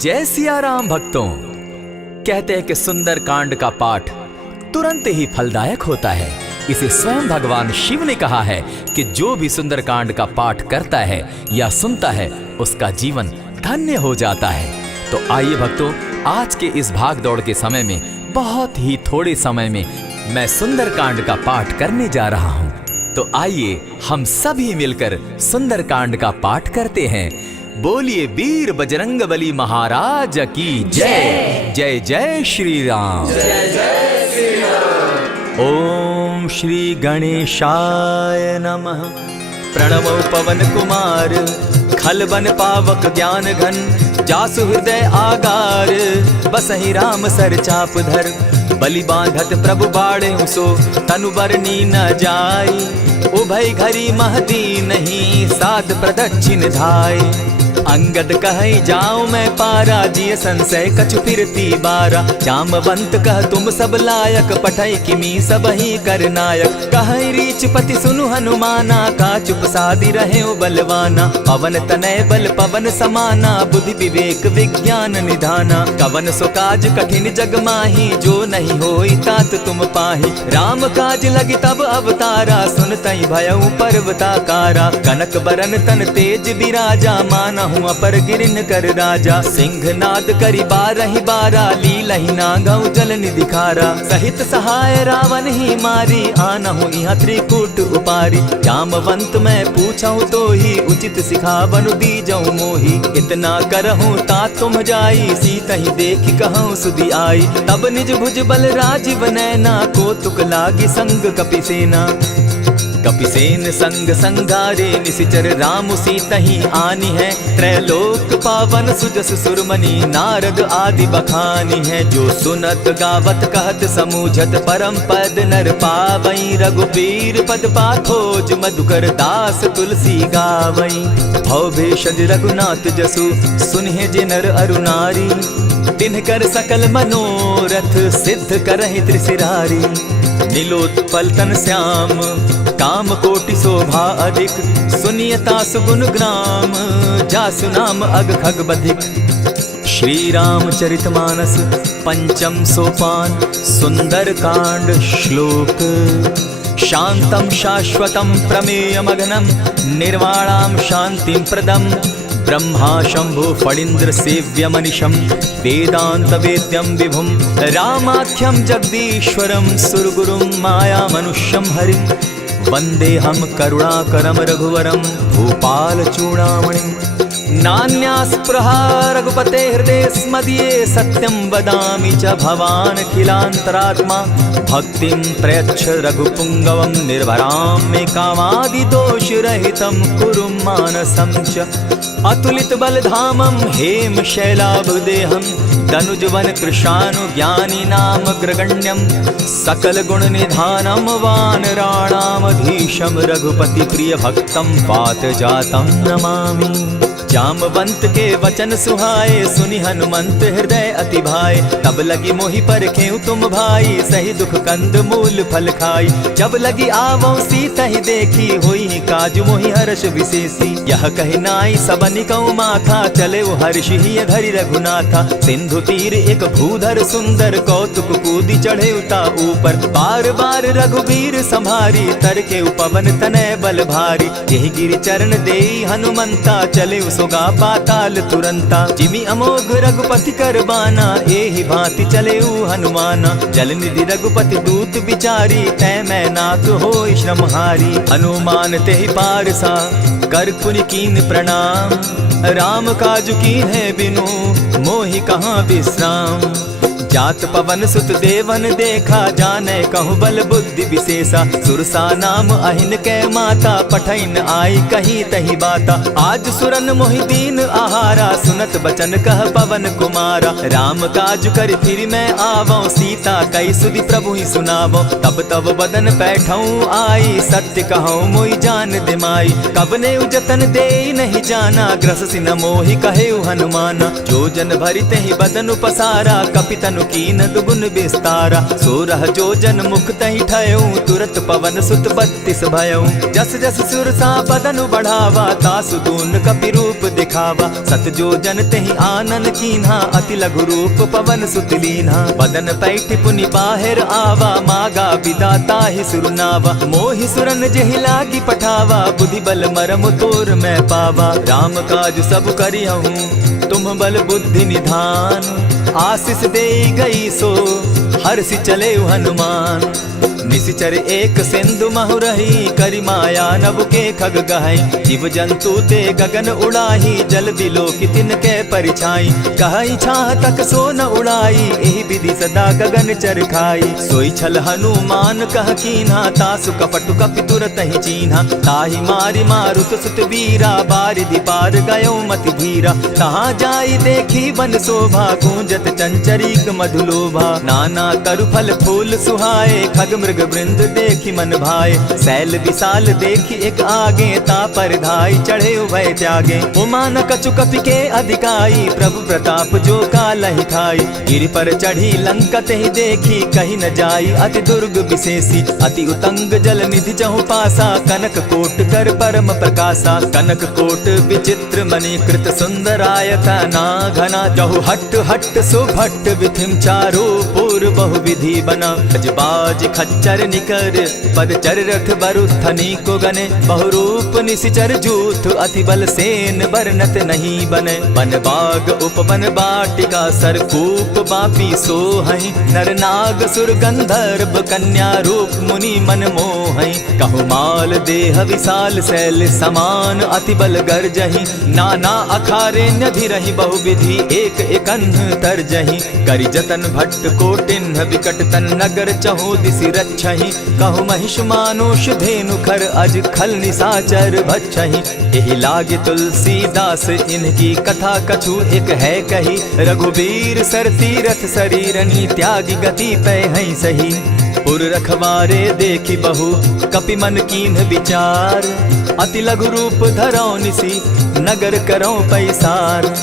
जय सिया राम भक्तों। कहते हैं कि सुंदर कांड का पाठ तुरंत ही फलदायक होता है। इसे स्वयं भगवान शिव ने कहा है कि जो भी सुंदर कांड का पाठ करता है या सुनता है उसका जीवन धन्य हो जाता है। तो आइए भक्तों, आज के इस भाग दौड़ के समय में बहुत ही थोड़े समय में मैं सुंदर कांड का पाठ करने जा रहा हूँ। तो आइए हम सभी मिलकर सुंदर कांड का पाठ करते हैं। बोलिए वीर बजरंगबली महाराज की जय। जय जय श्री राम। जय जय श्री राम। ओम श्री गणेशाय नमः। प्रणवो पवन कुमार खल बन पावक ज्ञान घन जासु हृदय आगार बसहि राम सर चाप धर बलि बांधत प्रभु बाड़े सो तनु बरनी न जाई उभय घरी महदी नहीं साध प्रदक्षिण धाय अंगद कहे जाओ मैं पारा जिय संशय कछु फिरती बारा जामवंत कह तुम सब लायक पठै किमी सब ही कर नायक कहे रीच पति सुनु हनुमाना का चुप सादी रहे बलवाना पवन तनय बल पवन समाना बुद्धि विवेक विज्ञान निधाना कवन सो काज कठिन जग माही जो नहीं होई तात तुम पाही राम काज लगी तब अवतारा सुन तई भयउ पर्वताकारा कनक बरन तन तेज बिराजा माना अपर गिरिन कर राजा सिंह नाद करी बारहि बारा लीलहि नागौ जल निधिखारा सहित सहाय रावण ही मारी आनहु इहाँ त्रिकूट उपारी जामवंत मैं पूछऊं तो ही उचित सिखावनु दीजऊं मोही इतना करहूं ता तुम जाई सीत ही देखी कहूं सुधि आई तब निज भुज बल राजीव नैना को तुक लागी संग कपिसेना कपिसेन संग संगारे निशिचर राम सीतहि आनी है त्रैलोक पावन सुजस सुरमणि नारद आदि बखानी है जो सुनत गावत कहत समूझत परम पद नर पावई रघुबीर पद पाखोज मधुकर दास तुलसी गावई भव भेषज रघुनाथ जसु सुनहि जे नर अरु नारी तिनकर सकल मनोरथ सिद्ध करहि त्रिशिरारी नीलोत्पल तन श्याम काम कोटि शोभा अधिक सुनियता सुगुण ग्राम जासु नाम अग खग बधिक। श्री रामचरितमानस पंचम सोपान सुंदर कांड श्लोक शांतम शाश्वतम प्रमेयमघनम निर्वाणाम शांतिम प्रदम ब्रह्मा शंभु फणीन्द्र सेव्य मनिषम वेदांत वेद्यम विभुम रामाख्यम जगदीश्वरम सुरगुरुम माया मनुष्यम हरिम वंदे हम करुणाकरम रघुवरम भूपाल चूड़ामणिम नान्यास्पृहा रघुपते हृदय स्मदीये सत्यं वदामि च भवान् खिलान्तरात्मा भक्तिं प्रयच्छ रघुपुङ्गवं निर्भरां मे कामादिदोषरहितं कुरु मानसं च अतुलित बलधामं हेम शैलाभदेहं दनुजवन कृशानुज्ञानी नामग्रगण्यं सकल गुण निधानं वानराणामधीशं रघुपति प्रिय भक्तं वात जातं नमामि। जामवंत के वचन सुहाए सुनि हनुमंत हृदय अति भाए तब लगी मोहि परखेउ तुम भाई सही दुख कंद मूल फल खाई जब लगी आवो सीता ही देखी होई काज मोहि हर्ष विशेषी यह कहि नाई सबनि कौ माथा चले वो हर्ष ही धरि रघुनाथा सिंधु तीर एक भूधर सुंदर कौतुक कूदी चढ़े उता ऊपर बार बार रघुवीर संभारी तर के पवन तनय बल भारी यही गिरि चरण देई हनुमंता चले सोगा पाताल तुरंता जिमि अमोघ रघुपति कर बाना एहि भांति चले हनुमाना जल निधि रघुपति दूत बिचारी तै मैं नाथ होई श्रमहारी हनुमान तेहि पारसा कर पुनि कीन प्रणाम राम काज कीन है बिनु मोहि कहाँ विश्राम जात पवन सुत देवन देखा जाने कहु बल बुद्धि विशेषा सुरसा नाम अहिन के माता पठैन आई कही तही बाता आज सुरन मोहि दीन आहारा सुनत बचन कह पवन कुमारा राम काज कर फिर मैं आवो सीता कई सुधि प्रभु ही सुनावो तब तब बदन बैठऊं आई सत्य कहूँ मोहि जान दिमाई कब ने जतन दे नहीं जाना ग्रस सिन मोहि कहे हनुमाना जो जन भरित ही बदन पसारा कपि कपि तनु कीन दुगुन विस्तारा। 16 जोजन मुख तहि ठयऊ, तुरत पवन सुत 32 भयऊ। जस जस सुरसा बदनु बढ़ावा, तासु दून कपि रूप दिखावा। 7 जोजन तेहि आनन कीन्हा, अति लघु रूप पवन सुत लीन्हा। बदन पैठ पुनि बाहिर आवा, मागा बिदा ताहि सुरनावा। मोहि सुरन जेहि लागी पठावा, बुद्धि बल मरम तोर मैं पावा। राम काज सब करिहूँ, तुम बल बुद्धि निधान। आशीष दे गई सो हर्षि चले हनुमान। निशिचर एक सिंधु महु रही, करि माया नभ के खग गहई। जीव जंतु ते गगन उड़ाही, जल बिलो की तिनके परिछाई। कहई छाह तक सो न उड़ाई, एहि विधि सदा गगन चर खाई। सोई छल हनुमान कह कीन्हा, तासु कपटु कपि तुरत ही चीन्हा। ताहि मारि मारुत सुत वीरा, बारिधि पार गयो मति धीरा। तहाँ जाई देखी बन शोभा, गूंजत चंचरीक मधुलोभा। नाना तरु फल फूल सुहाए, खग मृग वृंद देखी मन भाए। सैल विशाल देखी एक आगे, तापर धाई चढ़े उभय त्यागे। उमान कछु कपि के अधिकाई, प्रभु प्रताप जो कालहि खाई। गिरि पर चढ़ी लंका तेहि देखी, कही न जाई अति दुर्ग विशेषी। अति उतंग जल निधि चहु पासा, कनक कोट कर परम प्रकाशा। कनक कोट विचित्र मणि कृत सुंदरायत ना घना। जहु हट हट सुभट विधिम चारो पूर बहु विधि बना। बाज खच्चर निकर पद चर रथ बरुथनी को गने। बहुरूप निशिचर जूथ अति बल सेन बरनत नहीं बने। वन बाग उपवन बाटिका सरकूप बापी सोहई। नर नाग सुर गंधर्व कन्या रूप मुनि मन मोहई। कहु माल देह विशाल शैल समान, अति बल गर्जही। नाना अखारे नधिरहि बहुविधि, एक एकन्ह तरजही। करि जतन भट्ट कोटिन्ह विकट तन नगर चहु दिसि रक्षहि। कहु महिष मानुष धेनु खर, अज खल निशाचर भक्षहि। एहि लागे तुलसीदास इनकी कथा, कछु एक है कही। रघुबीर सर तीरथ शरीरनी, त्यागी गति पै हई सही। पुर रखवारे देखी बहु, कपि मन कीन्ह विचार। अति लघु रूप धरौ निसी, नगर करौ पैसार।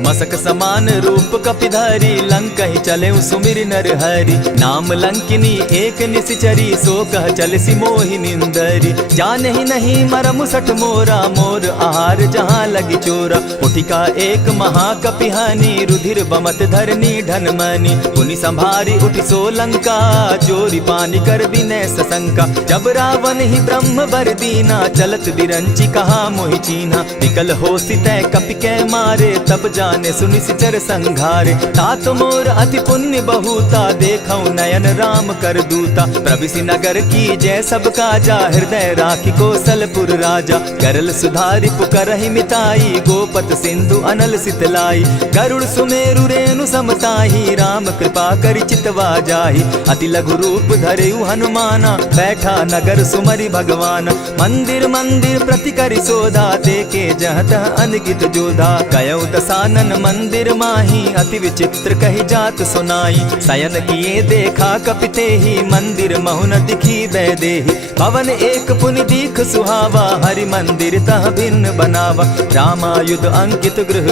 मसक समान रूप कपिधारी, लंकहि चले सुमिर नर हरि। नाम लंकिनी एक निशिचरी, सो कह चल सी मोहि निंदरी। जानहि नहीं मरम सठ मोरा, मोर आहार जहाँ लगी चोरा। उठिका एक महाकपिहानी, रुधिर बमत धरनी ढनमनी। पुनि संभारी उठि सो लंका, जोरी पानी कर बिनै सशंका। जब रावण ही ब्रह्म बर दीना, चलत बिरंची कहा मोहि चीन्हा। निकल होसी तै कपि कै मारे, तब जाने सुनिशिचर संघारे। तात मोर अति पुण्य बहुता, देखौ नयन राम कर दूता। प्रविशि नगर की जय सब काजा, हृदय राखी कौशलपुर राजा। करल सुधारि पुकरहि मिताई, गोपत सिंधु अनल सितलाई। गरुड़ सुमेरु रेणु समताही, राम कृपा करि चितवा जाहि। अति लघु रूप धरेउ हनुमाना, बैठा नगर सुमरि भगवान। मंदिर मंदिर प्रति करि सोधा, देखे जह तह अनगित जोधा। कयौ दसानन मंदिर माही, अति विचित्र कही जात सुनाई। शयन किए देखा कपिते ही, मंदिर महु न दिखी वैदेही। भवन एक पुनि दीख सुहावा, हरि मंदिर तह भिन्न बनावा। रामायुध अंकित गृह,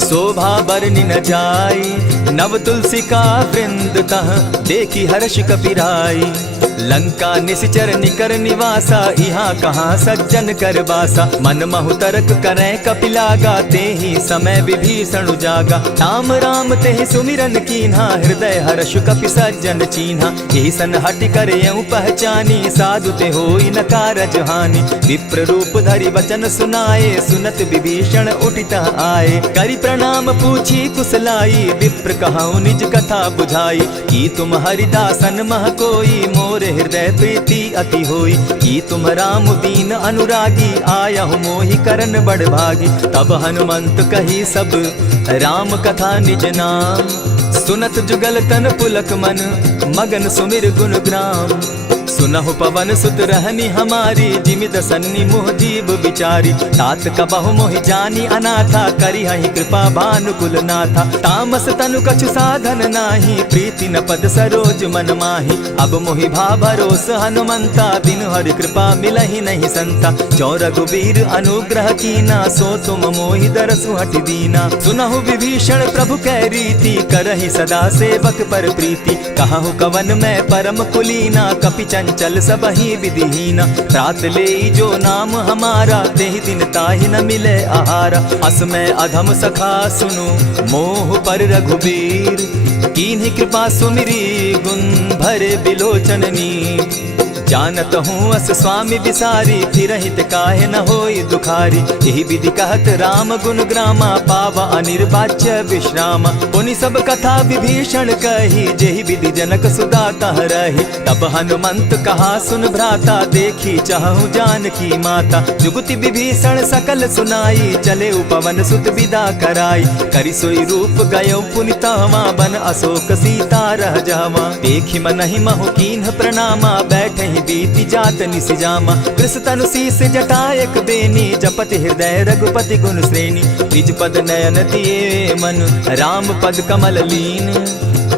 शोभा बरनि न जाई। नव तुलसी का वृंद तह, देखी हर्ष कपिराई। लंका निशिचर निकर निवासा, यहाँ कहाँ सज्जन कर बासा। मन महु तरक करै कपिलागा, तेहि समय विभीषण जागा। राम राम तेहि सुमिरन कीन्हा, हृदय हर्ष कपि सज्जन चीन्हा। एहि सन हटि कर यऊ पहचानी, साधु ते होई न कारज हानि। विप्र रूप धरि वचन सुनाए, सुनत विभीषण उठितः आए। करि प्रणाम पूछी कुशलाई, विप्र कहऊँ निज कथा बुझाई। की तुम हरिदासन मह कोई, मोर हृदय प्रीति अति होई। की तुम राम दीन अनुरागी, आयहु मोहि करन बड़ भागी। तब हनुमंत कही सब राम कथा निज नाम, सुनत जुगल तन पुलक मन, मगन सुमिर गुण ग्राम। सुनहु पवन सुत रहनी हमारी, जिमि दसन्नी मोह जीव बिचारी। तात कबहु मोहि जानी अनाथा, करी हहि कृपा भानुकुल नाथा। तामस तनु कछु साधन नाही, प्रीति न पद सरोज मन माही। अब मोहि भा भरोस हनुमंता, बिनु हरि कृपा मिलहि नहीं संता। जो रघुबीर अनुग्रह कीना, सो तुम मोहि दरसु हटि दीना। सुनहु विभीषण प्रभु कै रीति, करहि सदा सेवक पर प्रीति। कहु कवन मैं परम कुलीना, कपि चंचल सबहि विधिहीना। रात ले जो नाम हमारा, तेहि दिन ताहि न मिले आहारा। अस मैं अधम सखा सुनु, मोह पर रघुबीर। कीन्ही कृपा सुमिरी, गुण भरे बिलोचन नीर। जानत हूँ अस स्वामी बिसारी, फिरहित काहे न होई दुखारी। यही विधि कहत राम गुण ग्रामा, पावा अनिर्वाच्य विश्राम। पुनि सब कथा विभीषण कही, जेहि विधि जनक सुता तह रही। तब हनुमंत कहा सुन भ्राता, देखी चाहूँ जानकी माता। जुगति विभीषण सकल सुनाई, चले उपवन सुत विदा कराई। करि सोई रूप गयो पुनि तहवा, बन अशोक सीता रह जावा। देखि मनहि महु कीन्ह प्रणामा, बैठहि बीति जात निसिजामा। कृष तनु शीस जटा एक बेनी, जपति हृदय रघुपति गुण श्रेणी। निज पद नयन दिए मन, राम पद कमल लीन।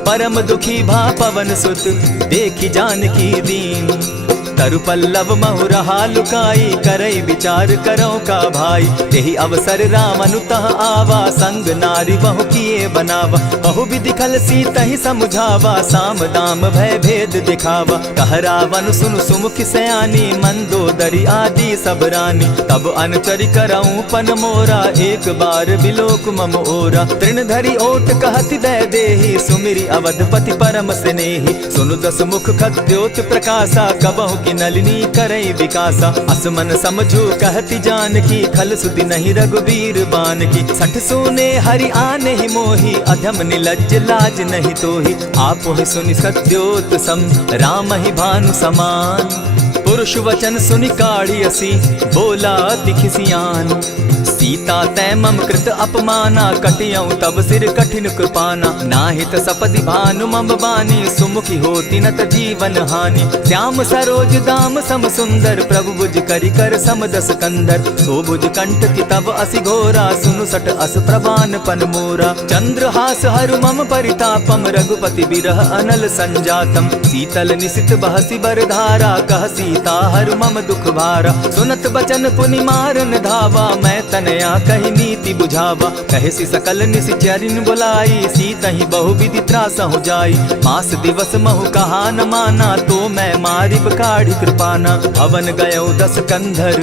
परम दुखी भा पवन सुत, देखि जानकी दीन। तरु पल्लव महु रहा लुकाई, करई विचार करो का भाई। तेहि अवसर राम अनुतः आवा, संग नारी बहु किए बनावा। बहु विधि खल सीतहि समुझावा, साम दाम भय भेद दिखावा। कह रावण सुन सुमुखि सयानी, मंदोदरी आदि सब रानी। तब अनुचरि करऊं पन मोरा, एक बार बिलोक मम ओरा। तृण धरि ओट कहति दय देहि, सुमिरि अवधपति परम स्नेही। सुनु दस मुख खद्योत प्रकाशा, कबहु की नलिनी करई विकासा। असमन समझो कहति जानकी, खल सुधि नहीं रघुबीर बान की। सठ सोने हरि आने ही मोही, अधम निलज्ज लाज नहीं तोही। आपो ही सुनि सत्योत सम, राम ही भानु समान। पुरुष वचन सुनि काढ़ियसी, बोला अति खिसियान। सीता तै मम कृत अपमाना, कटियऊं तब सिर कठिन कृपाना। नाहित सपदि भानु मम बानी, सुमुखी होती नत जीवन हानि। श्याम सरोज दाम सम सुंदर, प्रभु भुज करि कर सम दस कंदर। सो भुज कंठ की तब असि घोरा, सुनु सट अस प्रवान पन मोरा। चंद्रहास हरु मम परितापम, रघुपति बिरह अनल संजातम। शीतल निशित बहसी बरधारा, कह सीता हरु मम दुख भारा। सुनत बचन पुनि मारन धावा, मैं तनया कही नीति बुझावा। कहसी सकल निशिचरिन बुलाई, सीतहि बहु विधि त्रास हो जाई। मास दिवस महु कहा न माना, तो मैं मारिब काढ़ी कृपाना। भवन गयो दस कंधर,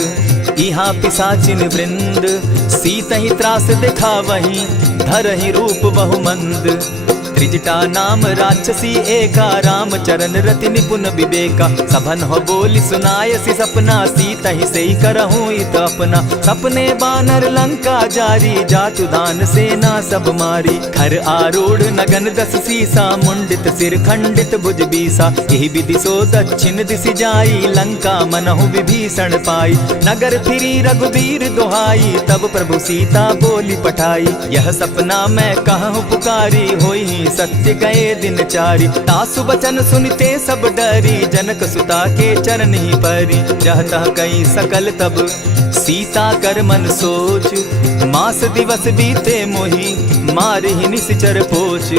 इहाँ पिशाचिन वृंद। सीतहि त्रास दिखावहि, धरहि रूप बहु मंद। त्रिजटा नाम राक्षसी एका, राम चरण रति निपुण विवेका। सभन हो बोली सुनायसी सपना, सीतहि सेई करहूँ इत अपना। सपने बानर लंका जारी, जातु दान सेना सब मारी। खर आरूढ़ नगन दस सीसा, मुंडित सिर खंडित भुज बीसा। यही विधि सो दक्षिण दिशि जाई, लंका मनहु विभीषण पाई। नगर फिरी रघुबीर दुहाई, तब प्रभु सीता बोली पठाई। यह सपना मैं कहूँ पुकारी, होई सत्य गए दिन चारी। तासु बचन सुनते सब डरी, जनक सुता के चरण ही परी। जहता कई सकल तब सीता कर मन सोच, मास दिवस बीते मोही, मार ही निश्चर पोच।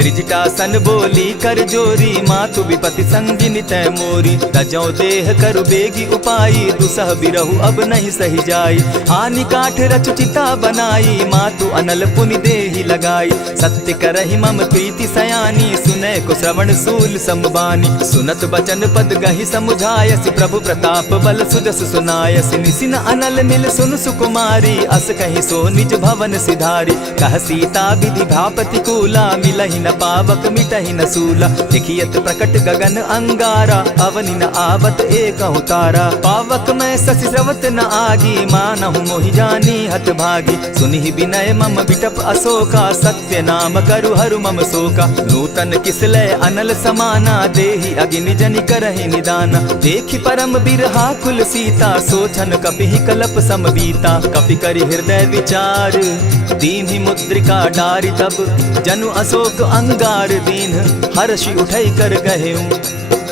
त्रिजटा सन बोली कर जोरी, मातु विपति संगिनी तै मोरी। तजौ देह करु बेगी उपाई, दुसह बिरहु अब नहीं सही जाई। हानि काठ रचु चिता बनाई, मातु अनल पुनि देहि लगाई। सत्य करहि मम प्रीति सयानी, सुनै को श्रवण सूल संबानी। सुनत बचन पद गहि समुझायसि, प्रभु प्रताप बल सुजस सुनायसि। निसिन अनल मिल सुन सुकुमारी, अस कहि सो निज भवन सिधारी। कह सीता विधि भापति कूला, मिलहि न पावक मिटहि न सूला। देखियत प्रकट गगन अंगारा, अवनि न आवत एक तारा। पावक मैं शशि स्रवत न आगी, मानहु मोहि जानी हत भागी। सुनिहि विनय मम बिटप अशोका, सत्य नाम करु हरु मम शोका। नूतन किसलय अनल समाना, देहि अगिनि जनि करहि निदाना। देखि परम बिरहा कुल सीता, सोचन कपिहि कलप समबीता। कपि करि हृदय विचार, दीन्हि मुद्रिका डारि। तब जनु अशोक अंगार दीन, हर्षि उठै कर गहेऊं।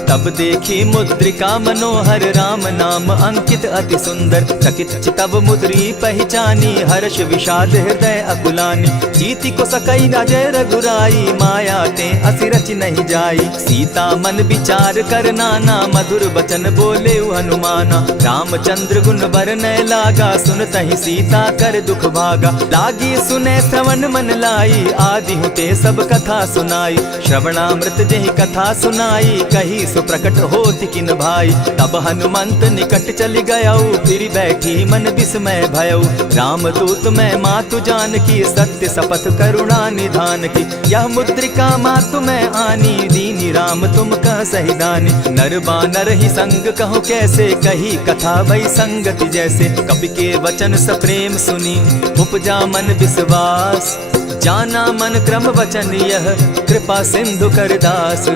तब देखी मुद्रिका मनोहर राम नाम अंकित अति सुंदर। चकित चितव मुद्री पहचानी हर्ष विषाद हृदय अकुलानी। जीति को सकई न जय रघुराई माया ते असि रचि नहीं जाई। सीता मन विचार कर नाना मधुर बचन बोले हनुमाना। रामचंद्र गुण बरनय लागा सुनतहि सीता कर दुख भागा। लागी सुने श्रवण मन लाई आदि होते सब कथा सुनाई। श्रवणामृत जहि कथा सुनाई कही सो प्रकट होति किन भाई। तब हनुमंत निकट चली गयऊ फिर बैठी मन विस्मय भयऊ। रामदूत मैं मातु जान की सत्य शपथ करुणा निधान की। यह मुद्रिका मातु मैं आनी दीनी राम तुम कह सही दानी। नर बानर ही संग कहो कैसे कही कथा भई संगति जैसे। कपि के वचन सप्रेम सुनी उपजा मन विश्वास। जाना मन क्रम वचन यह कृपा सिंधु कर दास।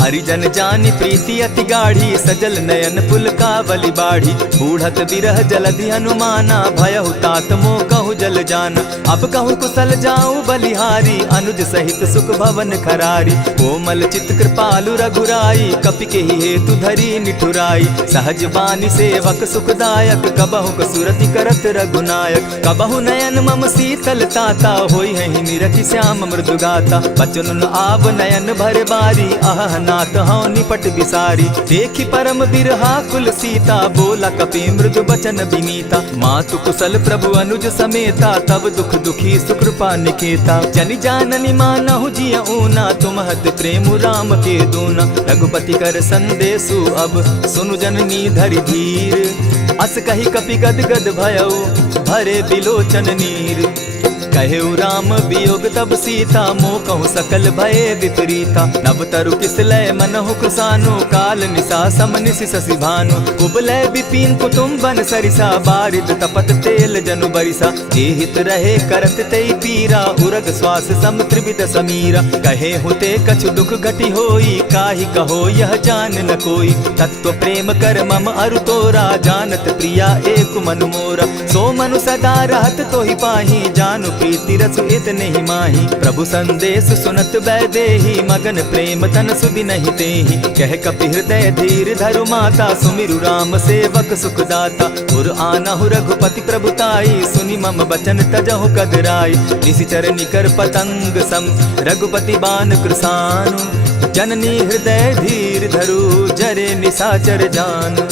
हरिजन जानी प्रीति अति गाढ़ी सजल नयन पुलकावली बाढ़ी। बूढ़त बिरह जलधि हनुमाना भयहु तात मोह कहु जल जाना। अब कहु कुशल जाऊं बलिहारी अनुज सहित सुख भवन खरारी। कोमल चित कृपालु रघुराई कपि के ही हेतु धरी निठुराई। सहज बानी सेवक सुखदायक कबहु कसुरति करत रघुनायक। कबहु नयन मम शीतल ताता होई है निरखि श्याम मृदु गाता। बचन आव नयन भर बारी आह नाथ हौ निपट बिसारी। देखी परम बिरहा कुल सीता बोला कपि मृदु बचन विनीता। मातु कुशल प्रभु अनुज समेता तब दुख दुखी सुकृपा निकेता। जनि जाननि मानहु जिय ऊना तुम हत प्रेम राम के दूना। रघुपति कर संदेशु अब सुनु जननी धरि धीर। अस कही कपि गद गद भयऊ भरे बिलोचन नीर। कहेउ राम वियोग तब सीता मोह कहूँ सकल भये विपरीता। नव तरु किसलय मनहु कृसानु काल निशा सम निशि शशि भानु। कुबलय विपिन कुटुम्बन सरिसा बारिद तपत तेल जनु बरिसा। जे हित रहे करत तेई पीरा उरग श्वास सम त्रिविध समीरा। कहे हुते कछु दुख घटी होई काहि कहो यह जान न कोई। तत्व प्रेम कर मम अरु तोरा जानत प्रिया एक मनु मोरा। सो मनु सदा रहत तोहि पाही जानु प्रीति रसु इतने ही माही। प्रभु संदेश सुनत बैदेही मगन प्रेम तन सुधि नहीं तेहि। कह कपि हृदय धीर धरु माता सुमिरु राम सेवक सुखदाता। उर आनहु रघुपति प्रभुताई सुनि मम बचन तजहु कदराई। निशिचर निकर पतंग सम रघुपति बान कृसानु। जननी हृदय धीर धरु जरे निशाचर जान।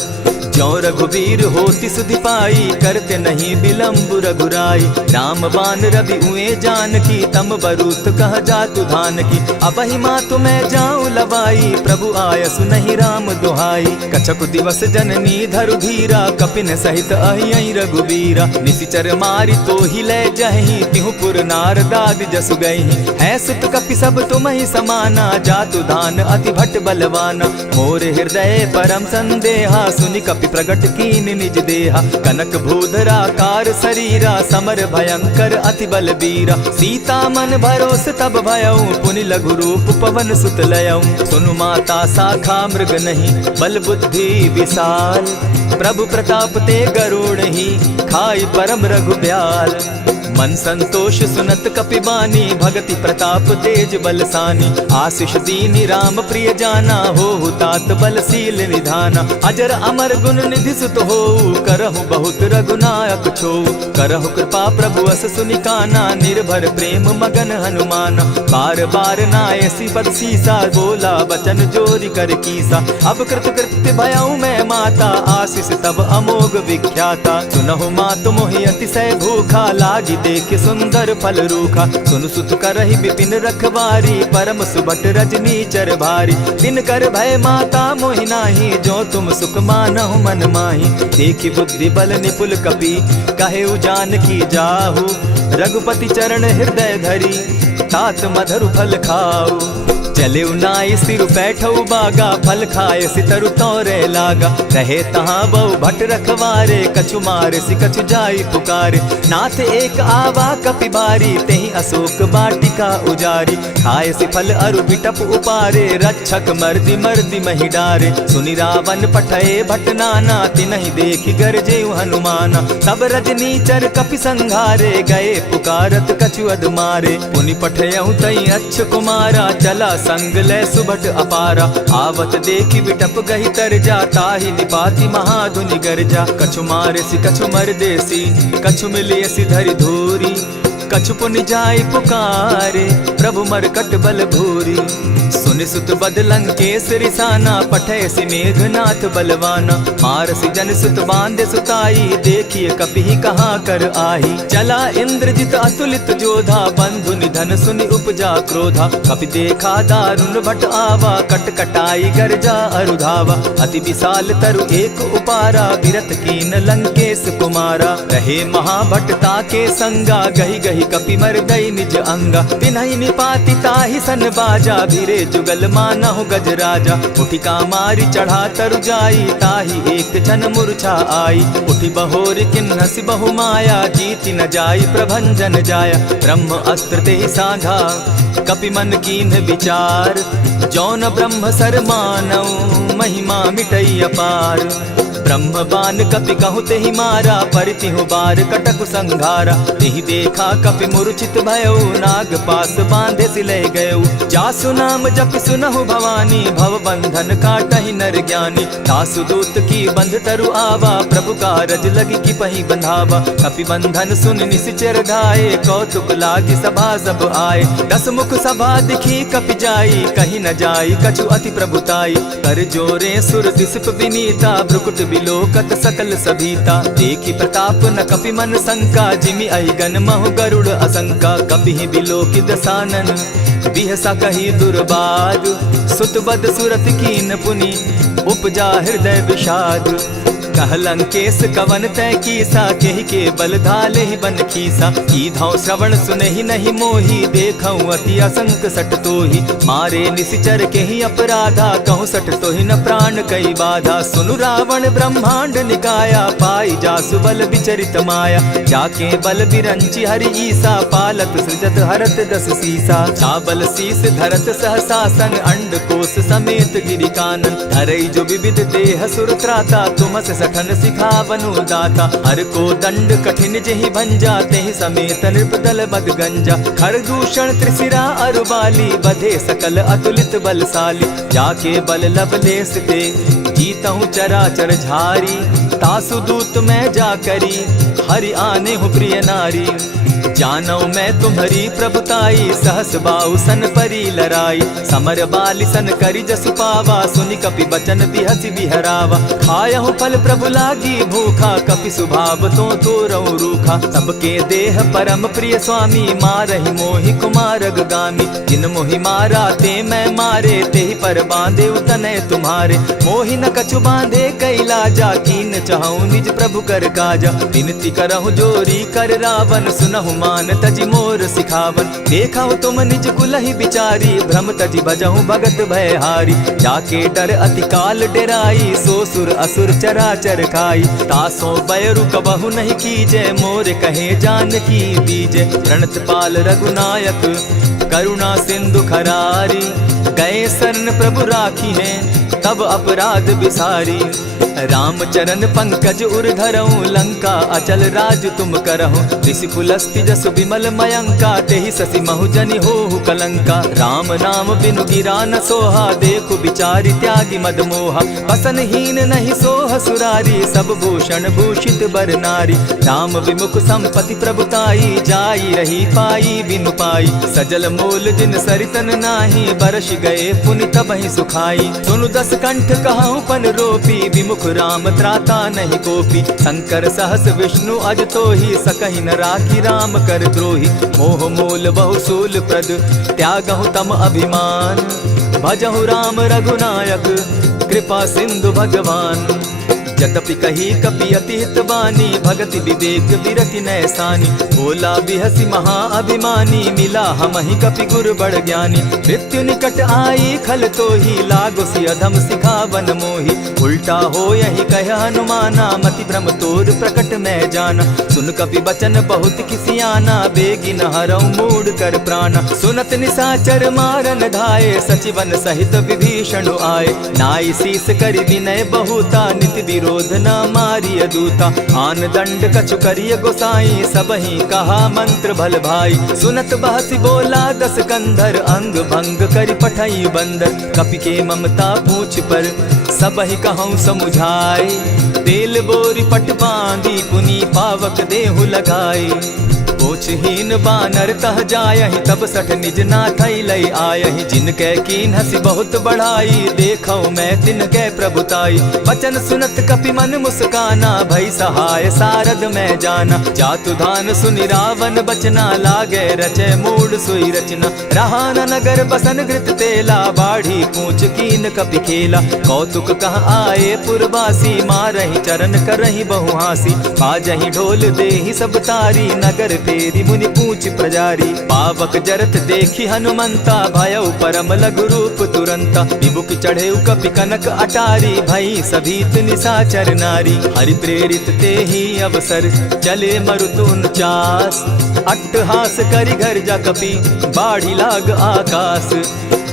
ज्यों रघुवीर होति सुधि पाई करते नहीं विलम्ब रघुराई। राम बान रवि उए जान की तम बरूत कह जातु धान की। अबहि मातु मैं जाऊं लवाई प्रभु आयसु नहीं राम दुहाई। कछक दिवस जननी धरु धीरा कपिन सहित अहि रघुवीरा। निशिचर मारी तो ही ले जहि तिहु पुर नारदादि जसु गई। है सुत कपि सब तुम ही समाना जातु धान अति भट बलवाना। मोर हृदय परम संदेहा सुनि कपि प्रगट कीन निज देहा। कनक भूधरा कार शरीरा समर भयंकर अति बलबीरा। सीता मन भरोस तब भयऊ पुनि लघु रूप पवन सुत लयऊ। सुनु माता शाखा मृग नहीं बल बुद्धि विशाल। प्रभु प्रताप ते गरुड़ ही खाई परम रघुब्याल। मन संतोष सुनत कपिबानी भगति प्रताप तेज बलसानी। आशीष दीनी राम प्रिय जाना हो तात बलशील निधाना। अजर अमर गुण निधि सुत हो करहु बहुत रघुनायक छो। करहु कृपा प्रभु अस सुनिकाना निर्भर प्रेम मगन हनुमाना। बार बार नायसी पद सीसा बोला बचन जोरी कर कीसा। अब कृत कृत्य भयऊ मैं माता आशीष तब अमोघ विख्याता। सुनहु मातु मोहि अतिशय भूखा लागी देख सुंदर फल रूखा। सुन सुत करहि विपिन रखवारी परम सुबट रजनी चर भारी। दिन कर भय माता मोहि नाही जो तुम सुख मानहु मन माही। देखि बुद्धि बल निपुल कपि कहेउ जानकी जाहु। रघुपति चरण हृदय धरी तात मधुर फल खाऊ। चले नाई सिर बैठऊ बागा फल खाए सितरु तोरे लागा। रहे तहाँ बहु भट रखवारे कछु मारे सि कछु जाई पुकारे। नाथ एक आवा कपि बारी तेहि अशोक बाटिका उजारी। खाए सि फल अरु बिटप उपारे रक्षक मर्दि मर्दि महि डारे। सुनि रावण पठये भट नाना तिनहि देखि गरजे हनुमाना। तब रजनी चर कपि संघारे गए पुकारत कछु अध मारे। पुनि पठयऊ तई अच्छ कुमारा चला संग ले सुभट अपारा। आवत देखी बिटप गही तर जा, ताहि निपाति महाधुनि गर्जा। कछु मारेसी कछु मर देसी, कछु मिलियसी धरि धूरी। कछु पुनि जाई पुकारे, प्रभु मरकट बल भूरी। सुनि सुत बद लंकेश रिसाना, पठैसी मेघनाथ बलवाना। मारसी जन सुत बांधे सुताई, देखिए कपि कहाँ कर आही। चला इंद्रजित अतुलित जोधा, बंधु निधन सुनि उपजा क्रोधा। कपि देखा दारुण भट आवा, कट कटाई गर्जा अरुधावा। अति विशाल तरु एक उपारा, बिरत कीन लंकेश कुमारा। रहे महाभट ताके संगा, गही गही कपि मर्दई निज अंगा। तिन्हि निपाति ताहि सन बाजा, भीरे जुगल मानहु गजराजा। उठि कामारी चढ़ा तरु जाई, ताहि एक क्षण मूर्छा आई। उठि बहोर किन्हसि बहु माया, जीति न जाई प्रभंजन जाया। ब्रह्म अस्त्र तेहि साधा, कपि मन कीन्ह विचार। जौन ब्रह्म सर मानऊ, महिमा मिटई अपार। ब्रह्म बान कपि कहु तेहि मारा, परितिहु बार कटकु संघारा। तेहि देखा कपि मूर्छित भयउ, नाग पास बांधे सिले गयउ। जासु नाम जपि सुनहु भवानी, भव बंधन काटहि नर ज्ञानी। तासु दूत की बंध तरु आवा, प्रभु कारज लगी कि पहि बंधावा। कपि बंधन सुन निसिचर धाये, कौतुक लागी सभा सब आए। दस मुख सभा दिखी कपि जाई, कहीं न जाई कछु अति प्रभुताई। कर जोरे सुर दिसप विनीता, भ्रुकुट बिलोकत सकल सभीता। देखी प्रताप न कपि मन शंका, जिमि अहिगन महु गरुड़ असंका। कपि बिलोकि दसानन, बिहसा कही दुर्बाद। सुत बद सुरत कीन पुनि, उपजा हृदय विषाद। कह लंकेश कवन तय कीसा, केहि के बल धाले ही बन खीसा। कीधौ श्रवण सुनहि नहीं मोही, देखऊं अति असंक सट तोही। मारे निसिचर केहि अपराधा, कहूँ सट तोहि न प्राण कई बाधा। सुनु रावण ब्रह्मांड निकाया, पाई जासु बल विचरित माया। जाके बल बिरंची हरि ईसा, पालत सृजत हरत दस सीसा। छाबल शीस धरत सहसासन, अंड कोश समेत गिरि कानन। धरई जो विविध देह सुर त्राता, तुमस सठन सिखावनु दाता। हर को दंड कठिन जेहि भंजा, तेहि समेत नृपदल बद गंजा। खर दूषण त्रिशिरा अरुबाली, बधे सकल अतुलित बलशाली। जाके बल लवलेस ते, जीतहु चराचर झारी। तासु दूत मैं जा करी, हरि आने हूँ प्रिय नारी। जानौ मैं तुम्हारी प्रभुताई, सहस बाऊ सन परी लराई। समर बाली सन करी जसु पावा, सुनि कपि बचन बिहसि बिहरावा। खायहु फल प्रभु लागी भूखा, कपि सुभाव तो तोरऊ रूखा। सबके देह परम प्रिय स्वामी, मारहि मोहि कुमारग गामी। जिन मोहि मारा ते मैं मारे, तेहि पर बांधे उतने तुम्हारे। मोहि न कछु बांधे कैलाजा, कीन चहु निज प्रभु कर काजा। विनती करहु जोरी कर रावण, सुनहु मान तजि मोर सिखावन। देखहु तुम निज कुलहि बिचारी, भ्रम तजि भजहु भगत भयहारी। जाके डर अति काल डेराई, सो सुर असुर चराचर खाई। तासो बैरु कबहु नहीं कीजे, मोर कहे जानकी दीजे। प्रणत पाल रघुनायक, करुणा सिंधु खरारी। गए शरण प्रभु राखी हैं, तब अपराध बिसारी। राम चरण पंकज उर धरऊं, लंका अचल राज तुम करहूं। ऋषि पुलस्ति जस विमल मयंका, तेहि ससि महु जनि होहु कलंका। राम नाम बिनु गिरा न सोहा, देखु बिचारी त्यागी मद मोहा। बसन हीन नहीं सोह सुरारी, सब भूषण भूषित बर नारी। राम विमुख संपति प्रभुताई, जाई रही पाई बिनु पाई। सजल मोल जिन सरितन नाही, बरस गए पुनि तबहि सुखाई। सुनु दस कंठ कहूँ पन रोपी, विमुख राम त्राता नहीं कोपी। शंकर सहस विष्णु अज तो ही, सकहि न राखी राम कर द्रोही। मोह मूल बहु सूल प्रद, त्यागहु तम अभिमान। भजहु राम रघुनायक, कृपा सिंधु भगवान। यद्यपि कही कपि अति हितवानी, भगति विवेक विरति नैसानी। बोला बिहसी महा अभिमानी, मिला हमहि कपि गुर बड़ ज्ञानी। मृत्यु निकट आई खल तो ही, लागो सि अधम सिखावन मोही। उल्टा हो यही कह हनुमाना, मति भ्रम तोर प्रकट मैं जाना। सुन कपि बचन बहुत किसियाना, बेगी न हरऊ मूड कर प्राणा। सुनत निसाचर मारन धाये, सचिवन सहित विभीषण आए। नाई शीस करि विनय बहुता, नित विरो क्रोध न मारिय दूता। आन दंड कछु करिय गोसाई, सबहि कहा मंत्र भल भाई। सुनत बहसी बोला दस कंधर, अंग भंग करि पठई बंदर। कपि के ममता पूछ पर, सबहि कहूँ समुझाए। तेल बोरी पट बांधी, पुनि पावक देहु लगाई। पोछहीन बानर तह जायहि, तब सठ निज नाथई लई आयहि। जिनके कीन हसी बहुत बढ़ाई, देखौ मैं तिनके प्रभुताई। बचन सुनत कपि मन मुस्काना, भई सहाय सारद मैं जाना। जातु धान सुनि रावण बचना, लागे रचे मूड सोई रचना। रहा न नगर बसन घृत तेला, बाढ़ी पूछ कीन कपि खेला। कौतुक कह आए पुरवासी, मारहि चरण करहि बहु हासी। बाजहि ढोल देहि सब तारी, नगर तेरी मुनि पूछ प्रजारी। पावक जरत देखी हनुमंता, भयउ परम लघु रूप तुरंता। विमुख चढ़े कपि कनक अटारी, भई सभीत निशाचर नारी। हरि प्रेरित ते ही अवसर, चले मरुत 49। अट्टहास करि घर जा कपि, बाढ़ी लाग आकाश।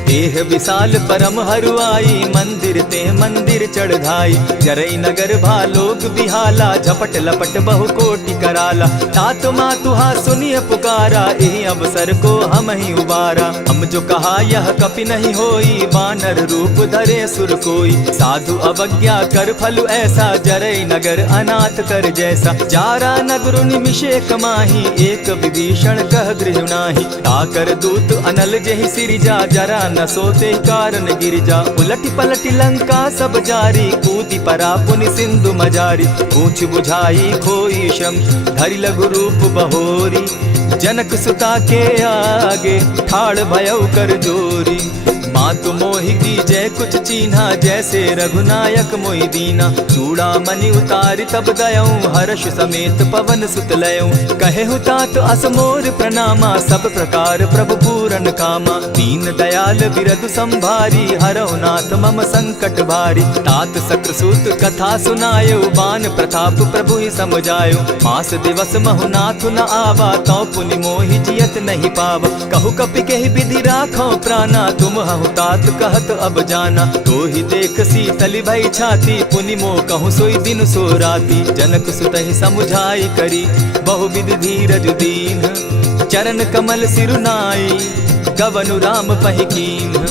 देह विशाल परम हरुआई, मंदिर ते मंदिर चढ़ाई। जरई नगर भालोग बिहाला, झपट लपट बहु कोटि कराला। तात मातुहा सुनिय पुकारा, एहि अवसर को हम ही उबारा। हम जो कहा यह कपि नहीं होई, बानर रूप धरे सुर कोई। साधु अवज्ञा कर फल ऐसा, जरई नगर अनाथ कर जैसा। जारा नगर निमिषे कमाही, एक विभीषण कह गृह नाही। ताकर दूत अनल जेहि सिरिजा, जरा न सोते कारण गिरिजा। उलटी पलटी लंका सब जारी, कूदी परा पुनि सिंधु मजारी। पूछ बुझाई खोई श्रम, धरि लघु रूप बहोरी। जनक सुता के आगे, ठाड़ भयउ कर जोरी। मातु मोहि दीजै कुछ चीन्हा, जैसे रघुनायक मोहि दीना। चूड़ा मणि उतारि तब दयऊँ, हर्ष समेत पवन सुत लयऊँ। कहे तात असमोर प्रणामा, सब प्रकार प्रभु पूरन कामा। दीन दयाल बिरदु संभारी, हरौ नाथ मम संकट भारी। तात सक्रसूत कथा सुनायो, बान प्रताप प्रभु ही समझायो। मास दिवस महु नाथ न आवा, तौ पुनि मोहि जियत नहीं पावा। कहु कपि केहि विधि राखो प्राणा, तुम हहु तात कहत अब जाना। तो ही देख शीतल भई छाती, पुनि मो कहूँ सोई दिन सो राती। जनक सुतहि समुझाई करी, बहुविधि धीरज दीन। चरण कमल सिरुनाई, गवनु राम पहि कीन।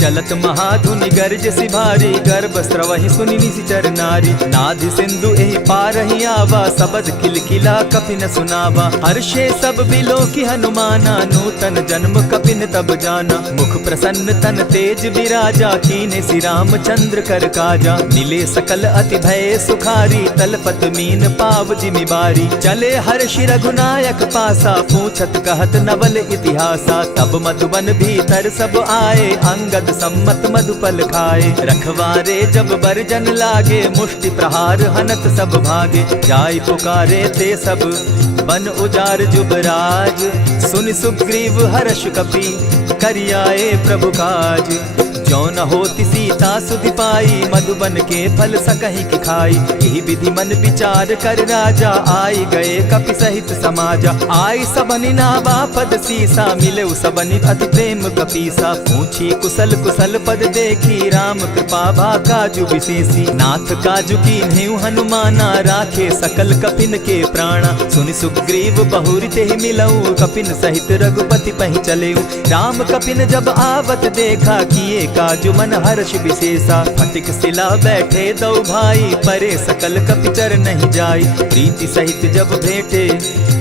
चलत महाधुनि गर्ज सिभारी, गर्भ स्रवहि सुनि निशिचर नारी। नाधि सिंधु एहि पारहि आवा, सबद किलकिला कपि न सुनावा। हर्षे सब बिलोकि हनुमाना, नूतन जन्म कपिन तब जाना। मुख प्रसन्न तन तेज विराजा, कीने श्री रामचंद्र कर काजा। मिले सकल अति भय सुखारी, तलपत मीन पाव जिमि बारी। चले हर्षि रघुनायक पासा, पूछत कहत नवल इतिहासा। तब मधुबन भीतर सब आए, अंगद सम्मत मधुपल खाए। रखवारे जब बरजन लागे, मुष्टि प्रहार हनत सब भागे। जाय पुकारे ते सब, बन उजार जुबराज। सुनि सुग्रीव हर्ष कपि, करियाए प्रभु काज। जो न होती सीता सुधि पाई, मधुबन के फल सकहि की खाई। यही विधि मन विचार कर राजा, आई गए कपि सहित समाजा। आई सबनि नावा पद सीसा, मिले सबनि अति प्रेम कपीसा। पूछी कुशल कुशल पद देखी, राम कृपा भा काजु विशेषी। नाथ काजु कीन्हेउ हनुमाना, राखे सकल कपिन के प्राणा। सुनि सुग्रीव बहुरि तेहि मिलऊ, कपिन सहित रघुपति पहि चलेऊ। राम कपिन जब आवत देखा, किए काजु मन हर्ष विशेषा। फटिक सिला बैठे दो भाई, परे सकल कपिचर नहीं जाई। प्रीति सहित जब भेटे,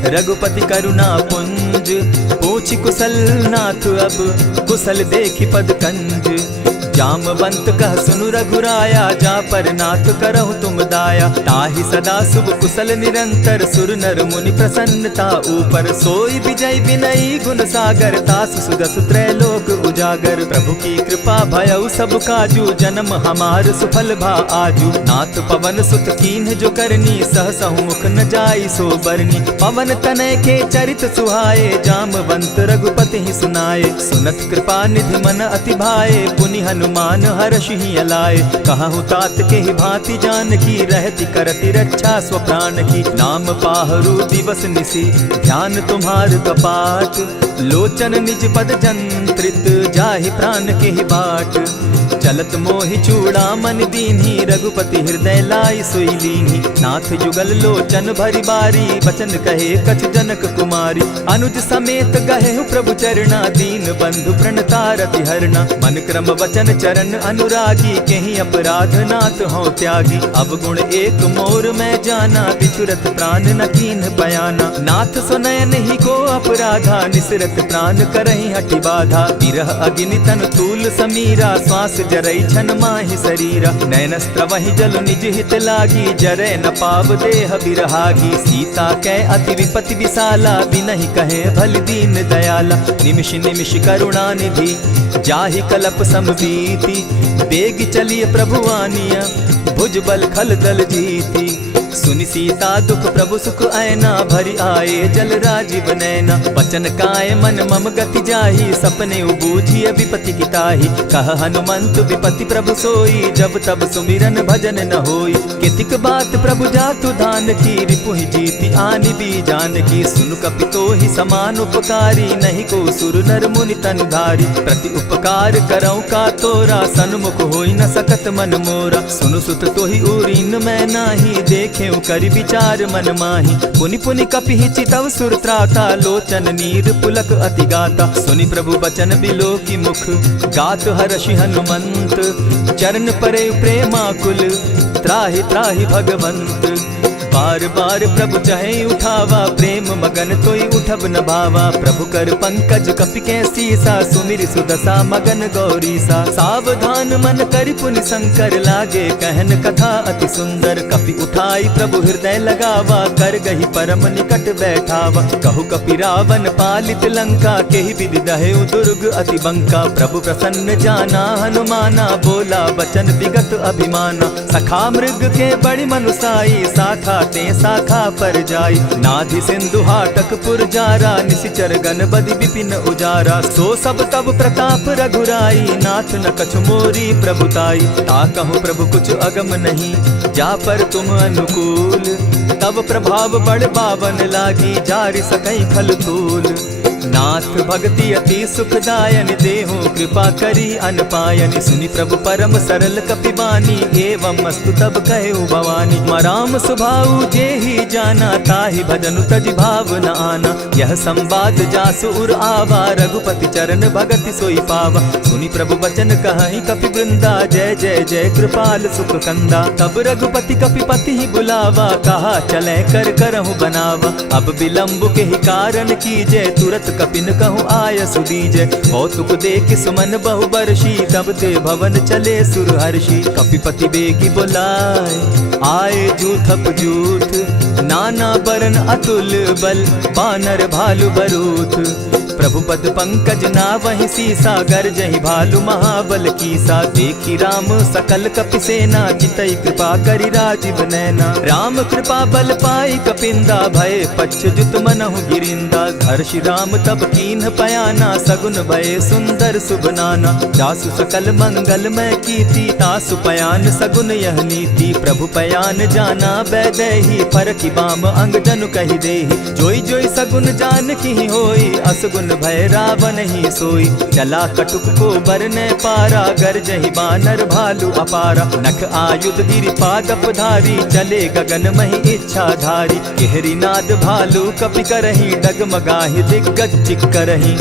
रघुपति करुणा पुंज। पूछ कुशल नाथ अब, कुशल देखि पद कंज। जामवंत कह सुनु रघुराया, जा पर नाथ करहु तुम दाया। ताहि सदा शुभ कुशल निरंतर, सुर नर मुनि प्रसन्नता ऊपर। सोई विजय विनयी गुण सागर, तास सुदस त्रैलोक उजागर। प्रभु की कृपा भयउ सब काजू, जन्म हमार सुफल भा आजू। नाथ पवन सुत कीन्ह जो करनी, सहसहु मुख न जाई सो बरनी। पवन तनय के चरित सुहाए, जामवंत रघुपति ही सुनाए। सुनत कृपा निधि मन अति भाए, पुनि हनुमान हर्ष ही अलाए। कहूँ तात के ही भांति जान की, रहती करती रक्षा स्व प्राण की। नाम पाहरु दिवस निसी, ध्यान तुम्हार कपाट। लोचन निज पद जंत्रित, जाहि प्राण के ही बाट। चलत मोहि चूड़ामन दीन्ही, रघुपति हृदय लाई सोई लीन्ही। नाथ जुगल लोचन भरी बारी, बचन कहे कछ जनक कुमारी। अनुज समेत गहे प्रभु चरणा, दीन बंधु प्रणतारति हरना। मन क्रम वचन चरण अनुरागी, कहीं अपराध नाथ हो त्यागी। अब गुण एक मोर मैं जाना, बिछुरत प्राण न कीन्ह बयाना। नाथ सुनयन ही को अपराधा, निसरत प्राण करहि हठि बाधा। विरह अग्नि तन तूल समीरा, श्वास जरई छन माहि शरीरा। नयनस्त्र वहि जल निज हित लागी, जरै न पाव देह बिरहागी। सीता कै अति विपति विशाला, बिनहि कहे भल दीन दयाला। निमिष निमिष करुणा निधि, जाहि कलप समबीति। बेग चलिए प्रभु आनिया, भुज बल खल दल जीती। सुनि सीता दुख प्रभु सुख ऐना, भरी आए जल राजीव नैना। बचन काय मन मम गति जाहि, सपने बूझिय विपति की ताहि। कह हनुमंत विपति प्रभु सोई, जब तब सुमिरन भजन न होई। कितिक बात प्रभु जातु धान की, रिपुहि जीति आनि बी जान की। सुनु कपितोहि समान उपकारी, नहीं को सुर नर मुनि तनु धारी। प्रति उपकार करौ का तोरा, सन्मुख होई न सकत मन मोरा। सुनु सुत तोहि उरीन मैं नाही, देखे करि विचार मन माही। पुनि पुनि कपिहि चितव सुर त्राता, लोचन नीर पुलक अति गाता। सुनि प्रभु बचन बिलो की मुख, गात हर्षि हनुमंत। चरण परे प्रेमाकुल, त्राहि त्राहि भगवंत। बार बार प्रभु चाहे उठावा, प्रेम मगन तोई उठब न भावा। प्रभु कर पंकज कपि के सीसा, सुमिर सुदशा मगन गौरीसा। सावधान मन करि पुनि शंकर, लागे कहन कथा अति सुंदर। कपि उठाई प्रभु हृदय लगावा, कर गही परम निकट बैठावा। कहु कपि रावण पालित लंका, केहि विधि दहेउ दुर्ग अति बंका। प्रभु प्रसन्न जाना हनुमाना, बोला बचन विगत अभिमाना। सखा मृग के बड़ी मनुसाई, साखा ते शाखा पर जाई। नाधि सिंधु हाटक पुर जारा, निशिचर गण बदि विपिन उजारा। सो सब तब प्रताप रघुराई, नाथ न कछु मोरी प्रभुताई। ताकहु प्रभु कुछ अगम नहीं, जा पर तुम अनुकूल। तब प्रभाव बड़ बावन लागी, जारि सकई खल तूल। नाथ भक्ति अति सुखदायन, देहु कृपा करी अनपायन। सुनि प्रभु परम सरल कपिबानी, एवं मस्तु तब कहु भवानी। मराम सुभाऊ जेहि जाना, ताहि भजनु तजि भाव न आना। यह संवाद जासु उर आवा, रघुपति चरण भगति सोई पावा। सुनि प्रभु बचन कहहि कपि वृंदा, जय जय जय कृपाल सुख कंदा। तब रघुपति कपिपति ही बुलावा, कहा चले कर करहु बनावा। अब विलंब के ही कारण कीजय, तुरत कपिन कहूँ आय सुदीजय। कौतुक देख सुमन बहु बरसी, तब ते भवन चले सुर हर्षि। कपिपति बेगी बुलाए, आए जूथप जूथ। नाना बरन अतुल बल, बानर भालु बरूथ। प्रभु पद पंकज नावहि सीसा, गरजहि भालु महाबल कीसा। देखी राम सकल कपि सेना, चितई कृपा करि राजीव नैना। राम कृपा बल पाई कपिंदा, भय पच्युत मनहु गिरिंदा। हर्षि राम तब कीन्ह पयाना, सगुन भय सुंदर शुभ नाना। जासु सकल मंगलमय कीर्ति, तासु पयान सगुन यह नीति। प्रभु पयान जाना बैदेही, फरकि बाम अंग जनु कहि देहि। जोई जोई सगुन जान की होई, असगुन भय रावण ही सोई। चला कटुक को बरने पारा, गरजहि बानर भालु अपारा। नख आयुध गिरिपादप धारी, चले गगन महि इच्छा धारी। केहरी नाद भालु कपि करहि, डगमगाहि दिग्गज चिक्करहि।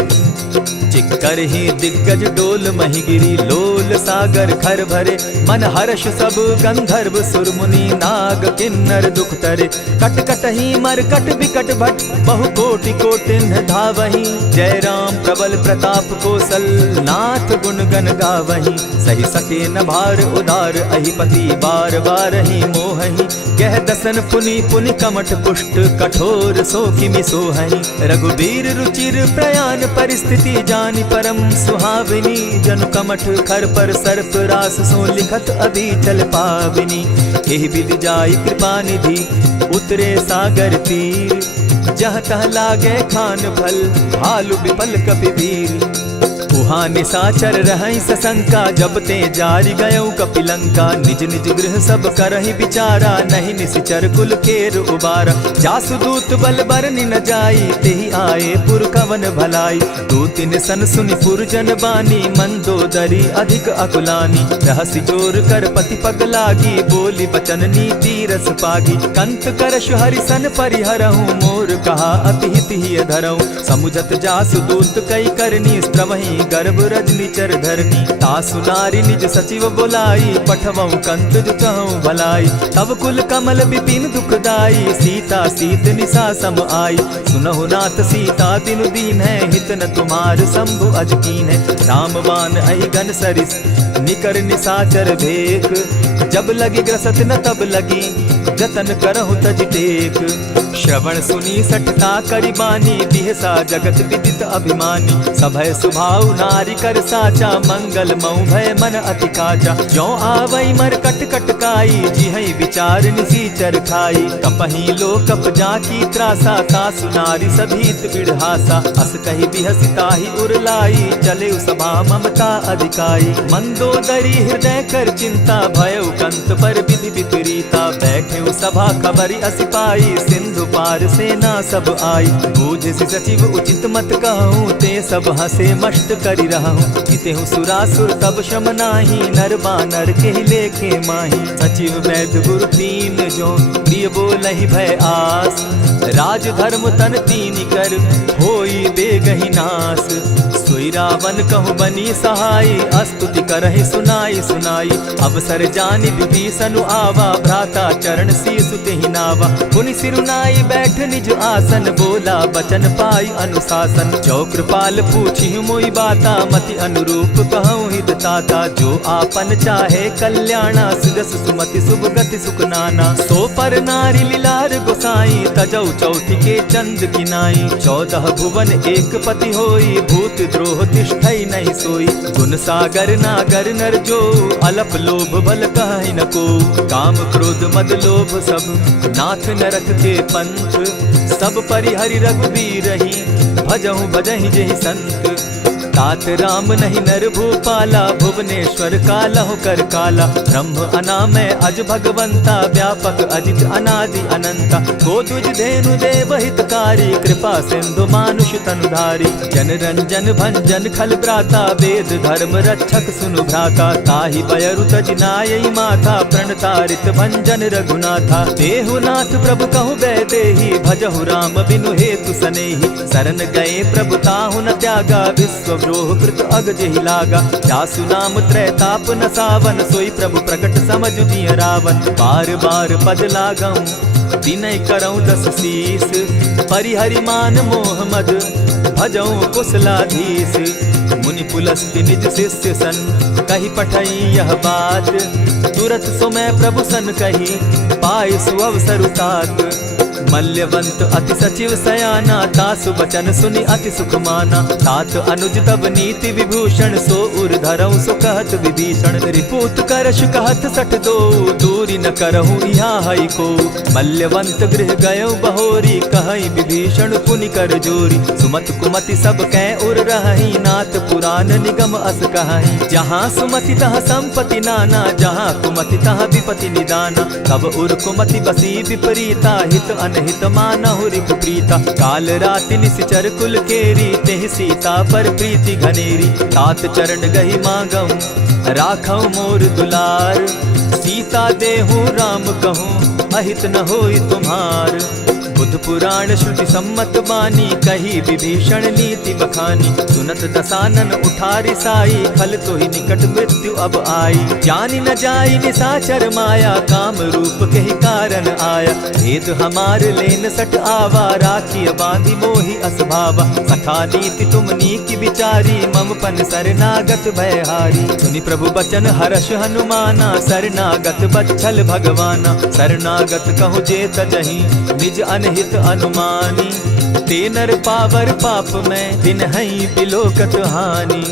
चिक्करहि दिग्गज डोल महि गिरी, लोल सागर खर भरे। मन हर्ष सब गंधर्व सुर मुनि, नाग किन्नर दुख तरे। कट कटहि मरकट विकट भट, बहु कोटि कोटिन्ह धावहि। जय राम प्रबल प्रताप कौशल, नाथ गुण गण गावहि। सही सके न भार उदार, अहिपति बार बार ही मोहहि। कह दसन पुनि पुनि कमठ पुष्ट, कठोर सो किमि सोहहि। रघुबीर रुचिर प्रयाण परिस्थिति, जानि परम सुहाविनी। जनु कमठ खर पर सर्प रास, सो लिखत अभी चल पाविनी। एहि विधि जाई कृपा निधि, उतरे सागर तीर। जह तह लागे खान फल, भालु विपल कपि वीर। उहाँ निशाचर रहै सशंका, जब ते जारि गयौ कपिलंका। निज निज गृह सब करहि विचारा, नहीं निशिचर कुल केर उबारा। जासुदूत बल बरनि न जाई, तेहि आए पुर कवन भलाई। दो तिन सन सुनि पुरजन बानी, मंदोदरी अधिक अकुलानी। रहसि जोर कर पति पग लागी, बोली बचन नीति रस पागी। कंत करश हरिसन परिहरहूँ, मोर कहा अति हित ही धरऊँ। समुझत जासुदूत कई करनी, स्त्रमहि गर्भ रजनी चर धरनी। तासु नारी निज सचिव बोलाई, पठवऊँ कंत जो चहऊँ भलाई। तब कुल कमल विपिन दुखदाई, सीता सीत निशा सम आई। सुनहु नाथ सीता दिनु दीन है, हित न तुम्हार शंभु अजकीन है। रामबान अहि घन सरिस, निकर निशाचर भेक। जब लगी ग्रसत न तब लगी, जतन करहु तज टेक। श्रवण सुनी सठता करि बानी, बिहसा जगत विदित अभिमानी। सभय सुभाव नारी कर साचा, मंगल मऊ भय मन अति काचा। जो आवै मर कट कट काई, जिहै विचार निसीचर खाई। कपहि लो कप जाकी त्रासा, तासु नारी सभीत बिढ़ासा। अस कहि बिहसि ताहि उरलाई, चले सभा ममता अधिकाई। मंदोदरी हृदय कर चिंता, भयउ कंत पर विधि विपरीता। बैठे सभा खबरि असी पाई, सिंधु पार सेना सब आई। बूझसि सचिव उचित मत कहूँ, ते सब हसे मष्ट करि रहूँ। जितेहु सुरासुर तब श्रम नाही, नर बानर के लेखे माही। सचिव वैद्य गुरु तीन जो, प्रिय बोलहि भय आस। राज धर्म तन तीन कर, होई बेगहि नास। सोई रावण कहु बनी सहाय, स्तुति करहि सुनाई सुनाई। अवसर जानि विभीषण आवा, भ्राता चरण शीस तेहि नावा। पुनि सिरुनाई बैठ निज आसन, बोला बचन पाई अनुशासन। जो कृपाल पूछि मोई बाता, मति अनुरूप कहूँ हित ताता। जो आपन चाहे कल्याणा, सिदस सुमति शुभ गति सुख नाना। सो पर नारी लीलार गोसाई, तजौ चौथि के चंद किनाई। 14 भुवन एक पति होई, भूत द्रोह तिष्ठै नहीं सोई। गुण सागर नागर नर जो, अलप लोभ बल कहै न को। काम क्रोध मद लोभ सब, नाथ नरक के पंथ। सब परिहरि रघुबीरहि, भजहु भजहि जेहि संत। तात राम नहीं नर भूपाला, भुवनेश्वर कालहु कर काला। ब्रह्म अनामय अज भगवंता, व्यापक अजित अनादि अनंता। गोद्विज धेनु देव हितकारी, कृपा सिंधु मानुष तनुधारी। जन रंजन भंजन खल भ्राता, वेद धर्म रक्षक सुनु भ्राता। ताहि बयरु तज नायई माथा, प्रणतारित भंजन रघुनाथा। देहु नाथ प्रभु कहु बैदेही, भजहु राम बिनु हेतु सनेही। शरण गए प्रभु ताहु न त्यागा, विश्व द्रोह कृत अग जेहि लागा। जासु नाम त्रैताप न सावन, सोई प्रभु प्रकट समझ दिय रावण। बार बार पद लागऊं, विनय करऊं 10 शीस। परिहरि मान मोह मद, भजऊं कुशलाधीश। मुनि पुलस्ति निज शिष्य सन, कही पठई यह बात। तुरत सो मैं प्रभु सन कही, पाए सुअवसर तात। मल्यवंत अति सचिव सयाना, तासु बचन सुनि अति सुख माना। तात अनुज तब नीति विभूषण, सो उर धरऊं सो कहत विभीषण। रिपुत करश कहत सठ दो, दूरी न करहूँ यहाँ हई को। मल्यवंत गृह गयो बहोरी, कहई विभीषण पुनि कर जोरी। सुमत कुमति सब कै उर रहई, नाथ पुराण निगम अस कहई। जहाँ सुमति तहाँ संपत्ति नाना, जहाँ कुमति तहाँ विपति निदाना। तब उर कुमति बसी विपरीता, हित अनहित मानहु रिपु प्रीता। काल राति निशिचर कुल केरी, तेहि सीता पर प्रीति घनेरी। तात चरण गहि मांगऊं, राखऊं मोर दुलार। सीता देहूँ राम कहूँ, अहित न होई तुम्हार। बुध पुराण श्रुति सम्मत बानी, कही विभीषण नीति बखानी। सुनत दसानन उठारी साई, खल तो ही निकट मृत्यु अब आई। जानी न जाई निशाचर माया, काम रूप के ही कारण आया। भेद हमार लेन सट आवा, राखी बांधी मोहि असभावा। सखा नीति तुम नीति विचारी, मम पन शरणागत भयहारी। सुनि प्रभु बचन हर्ष हनुमाना, शरणागत बच्छल भगवाना। शरणागत कहु जे तजहि, निज अनहित अनुमानी। ते नर पावर पाप में, दिन हई बिलोकत हानि।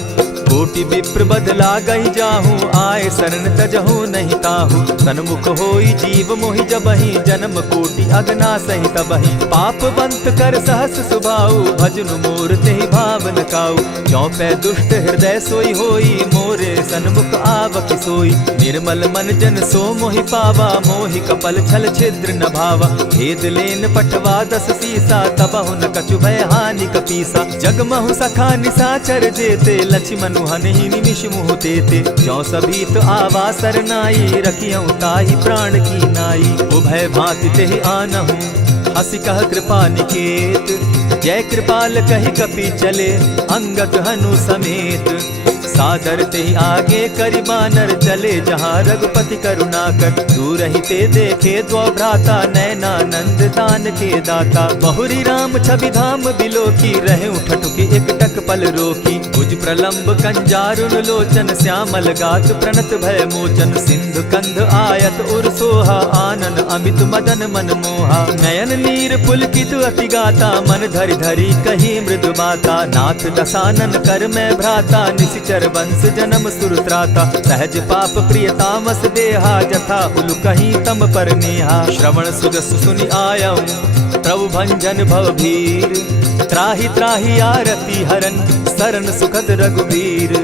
कोटि विप्र बदला गई जाहूँ, आए शरण तजहू नहीं ताहू। सन्मुख होई जीव मोहि जबहि, जन्म कोटि अगना सही तबहि। पाप बंत कर सहस सुभाऊ, भजनु मोर तेहि भावन काऊ। जो पै दुष्ट हृदय सोई होई, मोरे सन्मुख आवक सोई। निर्मल मन जन सो मोहि पावा, मोहि कपल छल छिद्र न भावा। भेद लेन पठवा 10 सीसा, तबहु न कछु भय हानि कपीसा। जगमहु सखा निसाचर जेते, लक्ष्मण हनहि निमिष मुह तेते। जो सभी तो आवा सरनाई, रखियौ ताहि प्राण की नाई। उभय भांति तेहि आनहु, हसी कह कृपा निकेत। जय कृपाल कहि कपि चले, अंगद हनु समेत। सादर ते आगे करि बानर चले, जहाँ रघुपति करुणाकर। दूर ही ते देखे द्वौ भ्राता, नैनानंद दान के दाता। बहुरी राम छवि धाम बिलोकी, रहे ठठुकी एक टक पल रोकी। भुज प्रलंब कंजारुन लोचन, श्यामल गात प्रणत भय मोचन। सिंधु कंध आयत उर सोहा, आनन अमित मदन मन मोहा। नयन नीर पुलकित अति गाता, मन धरि धरि कही मृदु बाता। नाथ दसानन कर मैं भ्राता, निशिचर वंश जन्म सुरत्राता। सहज पाप प्रियतामस देहा, जथा उलु कहीं तम पर नेहा। श्रवण सुजस सुनि आयऊ, प्रभु भंजन भव भीर। त्राहि त्राहि आरती हरन, सरन सुखद रघुबीर।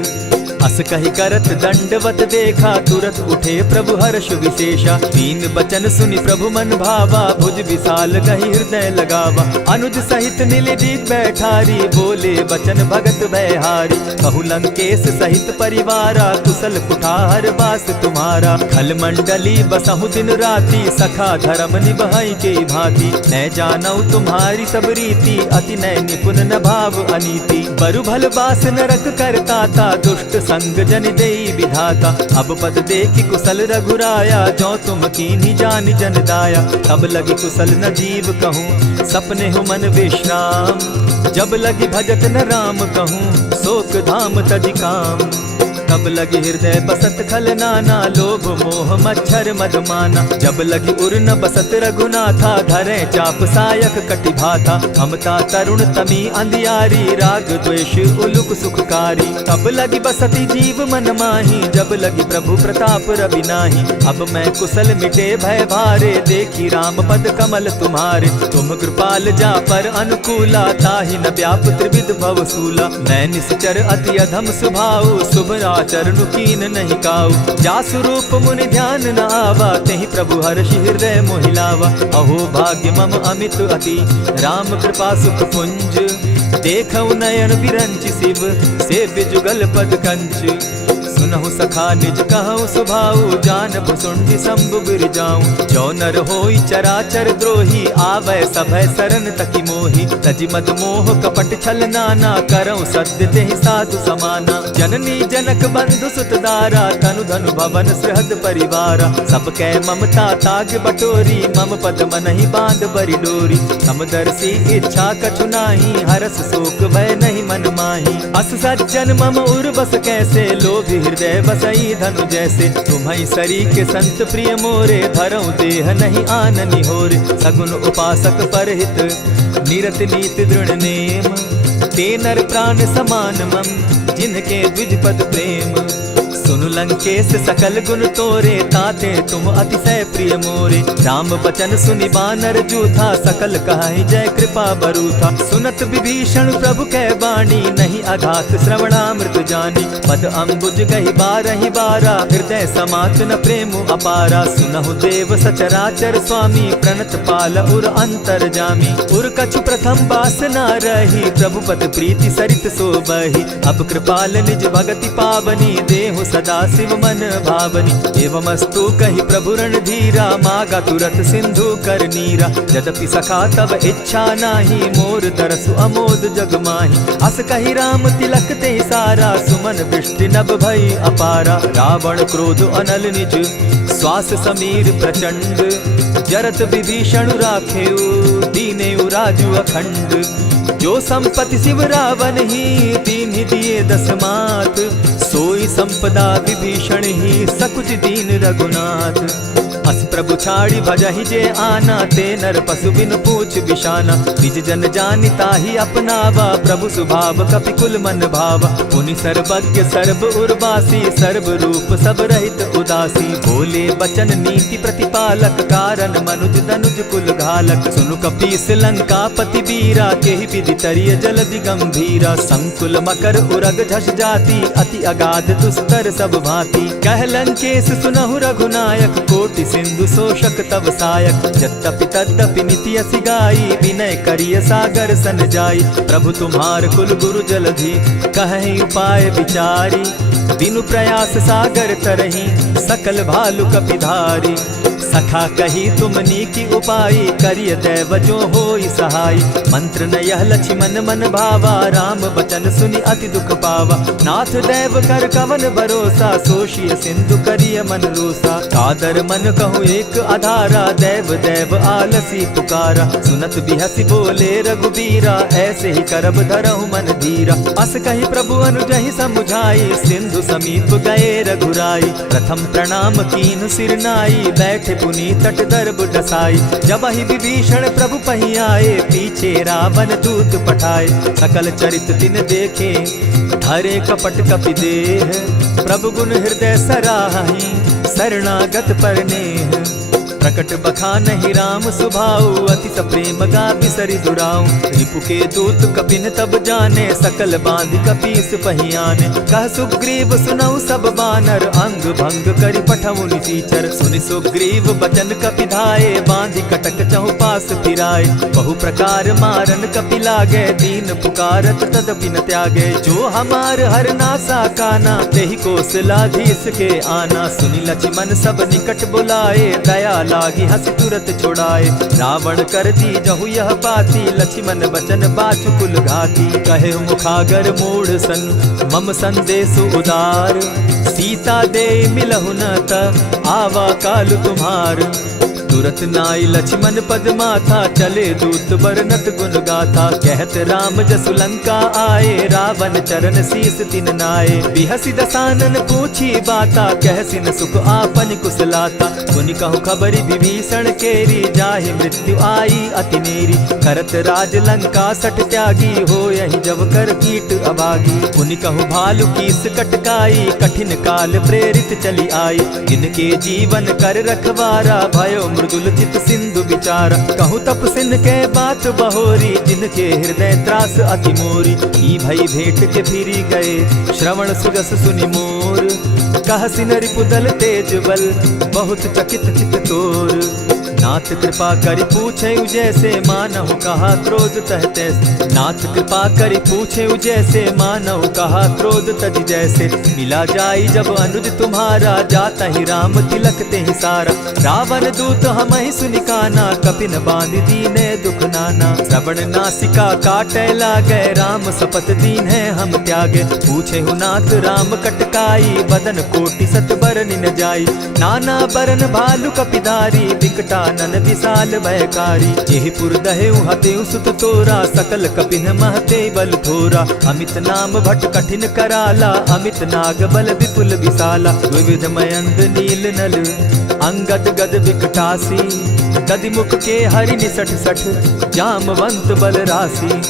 अस कहि करत दंडवत देखा, तुरत उठे प्रभु हर्ष विशेषा। दीन बचन सुनि प्रभु मन भावा, भुज विशाल गहि हृदय लगावा। अनुज सहित नीलदीप बैठारी, बोले बचन भगत भयहारी। कहु लंकेश सहित परिवारा, कुशल कुठार वास तुम्हारा। खल मंडली बसहु दिन राति, सखा धर्म निभाई के भांति। न जानौ तुम्हारी सब रीति, अति नय निपुण न भाव अनीति। बरु भल बास नरक करताता, दुष्ट संग जन देई विधाता। अब पद देखि कुशल रघुराया, जो तुम कीन्ही जानि जन दाया। तब लगी कुशल न जीव कहूँ, सपने हो मन विश्राम। जब लगी भजत न राम कहूँ, शोक धाम तजि काम। तब लगी हृदय बसत खल नाना, लोभ मोह मच्छर मद माना। जब लगी उर न बसत रघुनाथा, धरे चाप सायक कटि भाता। ममता तरुण तमी अंधियारी, राग द्वेष उलुक सुखकारी। तब लगी बसती जीव मन माही, जब लगी प्रभु प्रताप रवि नाही। अब मैं कुशल मिटे भय भारे, देखी राम पद कमल तुम्हारे। तुम कृपाल जा पर अनुकूला, ताहि न व्याप त्रिविध भवसूला। मैं निश्चर अति अधम स्वभाव, शुभ चरण कीन नहीं काऊ। जासु रूप मुनि ध्यान न आवा, तेहि प्रभु हर्षि हृदय मोहिलावा। अहो भाग्य मम अमित अति, राम कृपा सुख पुंज। देखऊ नयन विरंचि शिव, सेव्य जुगल पद कंच। सुनहु सखा निज कहु सुभाऊ, जानबु सुंडि शंभु गिर जाऊं। जो नर होई चराचर द्रोही, आवे सभय शरण तकी मोहि। तजि मद मोह कपट छल नाना, करऊं सत्य तेहि साधु समाना। जननी जनक बंधु सुत दारा, तनु धनु भवन सृहद परिवारा। सब कै ममता ताग बटोरी, मम पद मनहि बांध बरि डोरी। समदर्शी इच्छा कछु नाही, हरस शोक भय नहीं मन माही। अस सज्जन मम उर बस कैसे, लोभी हृदय बसई धनु जैसे। तुम्हई सरी के संत प्रिय मोरे, धरऊ देह नहीं आननि होरे। सगुन उपासक परहित, निरत नीति दृढ़ नेम। ते नर प्राण समान मम, जिनके द्विज पद प्रेम। सुनु लंकेश सकल गुण तोरे, ताते तुम अतिशय प्रिय मोरे। राम बचन सुनि बानर जूथा, सकल कहाई जय कृपा बरूथा। सुनत विभीषण प्रभु कै बाणी, नहीं अघात श्रवणामृत जानी। पद अम्बुज गहि बारहि बारा, हृदय समात न प्रेम अपारा। सुनहु देव सचराचर स्वामी, प्रणत पाल उर अंतर जामी। उर कछु प्रथम बास न रही, प्रभु पद प्रीति सरित सोबहि। अब कृपाल निज भगति पावनी, देहु सदा शिव मन भावनी। एवमस्तु कहि प्रभु रणधीरा, मागा तुरत सिंधु कर नीरा। यद्यपि सखा तब इच्छा नाही, मोर तरसु अमोद जग माही। अस कहि राम तिलक ते सारा, सुमन वृष्टि नभ भई अपारा। रावण क्रोध अनल निज, श्वास समीर प्रचंड। जरत विभीषण राखेउ, दीनेउ राजु अखंड। जो संपत्ति शिव रावण ही, दीन्हि दिए 10 मात। सोई संपदा विभीषण ही, सकुच दीन रघुनाथ। अस प्रभु छाड़ी भजहि जे आना, ते नर पशु बिन पूछ पूछ बिशाना। निज जन जानि ताहि अपनावा, प्रभु स्वभाव कपि कुल मन भावा। पुनि सर्वज्ञ सर्व उर्वासी, सर्व रूप सब रहित उदासी। बोले बचन नीति प्रतिपालक, कारण मनुज दनुज कुल घालक। सुनु कपीस लंकापति वीरा, केहि विधि तरिय जलधि गंभीरा। संकुल मकर उरग झष जाति, अति अगाध दुस्तर सब भांति। कह लंकेश सुनहु रघुनायक, कोटि सिंधु शोषक तब सायक। यद्यपि तद्यपि निति असि गाई, विनय करिय सागर सन जाई। प्रभु तुम्हार कुल गुरु जलधि, कहीं उपाय विचारी। दिनु प्रयास सागर तरही, सकल भालु कपिधारी। सखा कही तुमनी की उपाय, करिय दैव जो होई सहाय। मंत्र न यह लक्ष्मण मन भावा, राम बचन सुनि अति दुख पावा। नाथ दैव कर कवन भरोसा, सोषिय सिंधु करिय मन रोसा। कादर मन कहूँ एक आधारा, दैव दैव आलसी पुकारा। सुनत बिहसी बोले रघुबीरा, ऐसे ही करब धरहु मन धीरा। अस कही प्रभु अनुजहि समुझाई, सिंधु समीप गए रघुराई। प्रथम प्रणाम कीन सिर नाई, बैठे पुनि तट दर्भ डसाई। जब ही विभीषण प्रभु पही आए, पीछे रावण दूत पठाए। सकल चरित तिन देखे, धरे कपट कपि देह। प्रभु गुण हृदय सराहि, शरणागत पर नेह। प्रकट बखानहि राम सुभाऊ, अति प्रेम गा बिसरि दुराऊ। रिपु के दूत कपिन तब जाने, सकल बांधि कपीस पहियाने। कह सुग्रीव सुनऊ सब बानर, अंग भंग करि पठऊ निसीचर। सुनि सुग्रीव बचन कपि धाये, बांधि कटक चहु पास फिराए। बहु प्रकार मारन कपि लागे, दीन पुकारत तदपि न त्यागे। जो हमार हर नासा काना, तेहि कौशलाधीश के आना। सुनि लक्ष्मण सब निकट बुलाए, दया लागी हंस तुरत छुड़ाए। रावण कर दी जहु यह बाती, लक्ष्मण बचन बाचु कुल घाती। कहे मुखागर मूढ़ सन, मम संदेश उदार। सीता दे मिलहु न त, आवा काल तुम्हार। तुरत नाई लक्ष्मण पद माथा, चले दूत बरनत गुण गाथा। कहत राम जसु लंका आए, रावण चरण शीस तिन नाए। बिहसि दसानन पूछी बाता, कहसिन सुख आपन कुशलाता। मुनि कहु खबरि विभीषण केरी, जाहि मृत्यु आई अति नेरी। करत राज लंका सठ त्यागी, हो यही जब कर कीट अभागी। मुनि कहु भालु कीस कटकाई, कठिन काल प्रेरित चली आई। जिनके जीवन कर रखवारा, भयो मृदुल चित सिंधु विचारा। कहु तप सिन के बात बहोरी, जिनके हृदय त्रास अति मोरी। ई भई भेंट के फिरी गए, श्रवण सुजस सुनि मोर। कह सिन रिपुदल तेज बल, बहुत चकित चित तोर। नाथ कृपा करि पूछे जैसे, मानहु कहा क्रोध तह तैसे। नाथ कृपा करि पूछे जैसे, मानहु कहा क्रोध तज जैसे। मिला जाई जब अनुज तुम्हारा, जाता ही राम तिलक ते ही सारा। रावण दूत हम ही सुनि काना, कपिन बांध दीने दुख नाना। श्रवण नासिका काटे लागे, राम सपत दीन है हम त्यागे। पूछे हु नाथ राम कटकाई, बदन कोटि सत बरन न जाई। नाना बरन भालु कपिधारी, विकटा नन विशाल भयकारी। जेहिपुर दहेउ हतेउ सुत तोरा, सकल कपिन महते बल थोरा। अमित नाम भट कठिन कराला, अमित नाग बल विपुल विशाला। विविध मयंद नील नल, अंगद गद विकटासी। गदि मुख के हरि निसठ सठ, जामवंत बल राशि।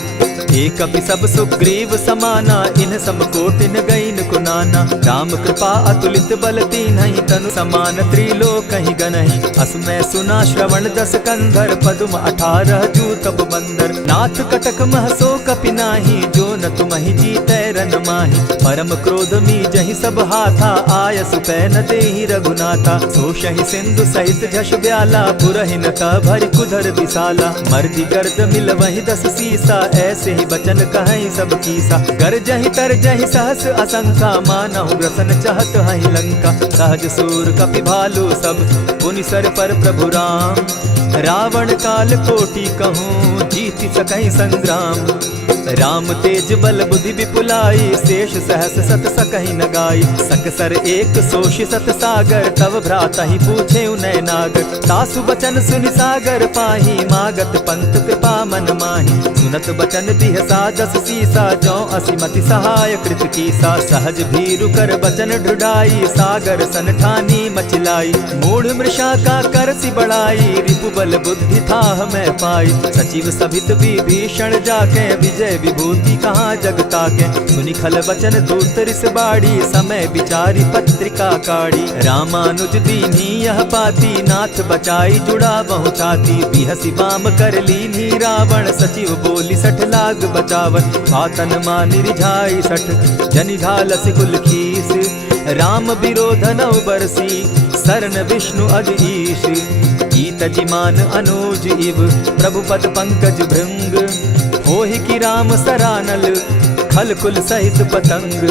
एक कपि सब सुग्रीव समाना, इन सम कोटिन गईन कुनाना। राम कृपा अतुलित बल तीन्हि, तनु समान त्रिलोक ही गनहि। असमय सुना श्रवण दस कंधर, पदुम 18 जूतब बंदर। नाथ कटक महसो कपि नाही, जो न तुमहि जीतै रन माहि। परम क्रोध मी जहि सब हाथा, आयसु पै न देहि रघुनाथा। सोषहि सिंधु सहित झष ब्याला, पुरहिन त भरि कुधर विशाला। मर्दि गर्द मिल वहि 10 सीसा, ऐसे ही बचन कहीं सब कीसा। कर जहि तर जहि सहस असंखा, मानहु ग्रसन चाहत हहि लंका। सहज सूर कपि भालु सब, पुनि सर पर प्रभु राम। रावण काल कोटि कहूँ, जीत बीति सकहि संग्राम। राम तेज बल बुद्धि विपुलाई, शेष सहस सत सकहि न गाई। सकसर एक सोष सत सागर, तव भ्राता ही पूछे उनय नागर। तासु बचन सुनि सागर पाही, मागत पंत कृपा मन माही। सुनत बचन बिहसा दस सीसा, जौ असिमति सहाय कृत कीसा। सहज भीरु कर बचन ढुढ़ाई, सागर सन ठानी मचिलाई। मूढ़ मृषा का करसि बढ़ाई, रिपु बल बुद्धि थाह मैं पाई। सचिव सभित विभीषण जाके, विजय विभूति कहाँ जगता के। सुनि खल बचन दूत रिस बाड़ी, समय विचारी पत्रिका काढ़ी। रामानुज दीन्ही यह पाती, नाथ बचाई जुड़ा बहु छाती। बिहसी बाम कर लीन्ही रावण, सचिव बोली सठ लाग बचावन। आतन मानि रिझाई सठ, जनि ढालसि कुल खीस। राम विरोध नौ बरसी, सरन विष्णु अज ईश। कीत जिमान अनुज इव, प्रभु पद पंकज भृंग। होहि की राम सरानल, खल कुल सहित पतंग।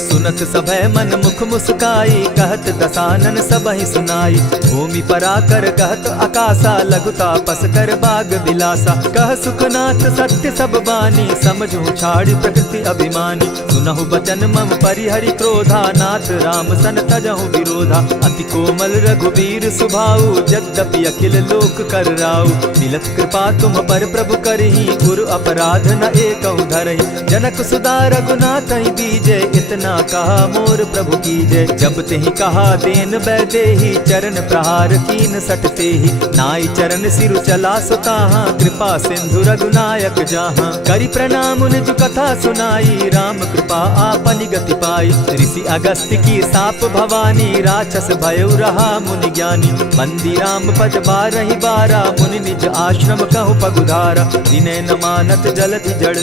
सुनत सभय मन मुख मुस्काई, कहत दसानन सबहि सुनाई। भूमि पराकर कहत आकाशा, लघुता पस कर बाग बिलासा। कह सुखनाथ सत्य सब बानी, समझू छाड़ प्रकृति अभिमानी। सुनहु बचन मम परिहरि क्रोधा, नाथ राम सन तजहु विरोधा। अति कोमल रघुबीर सुभाऊ, यद्यपि अखिल लोक कर राऊ। मिलत कृपा तुम पर प्रभु करही, गुरु अपराध न एकहु धरहि। जनक सुदा रघुनाथ ही बीजे, इतना कहा मोर प्रभु की जय। जब तेहि कहा देन बैदेही, चरण प्रहार कीन सटते ही। नाई चरण सिरु चला सुताहा, कृपा सिंधु रघुनायक जाहा। करि प्रणाम निज कथा सुनाई, राम कृपा आपनि गति पाई। ऋषि अगस्त्य की साप भवानी, राक्षस भयउ रहा मुनि ज्ञानी। बंदी राम पद बारहि बारा, मुनि निज आश्रम कहु पगुधारा। विनय न मानत जलधि जड़,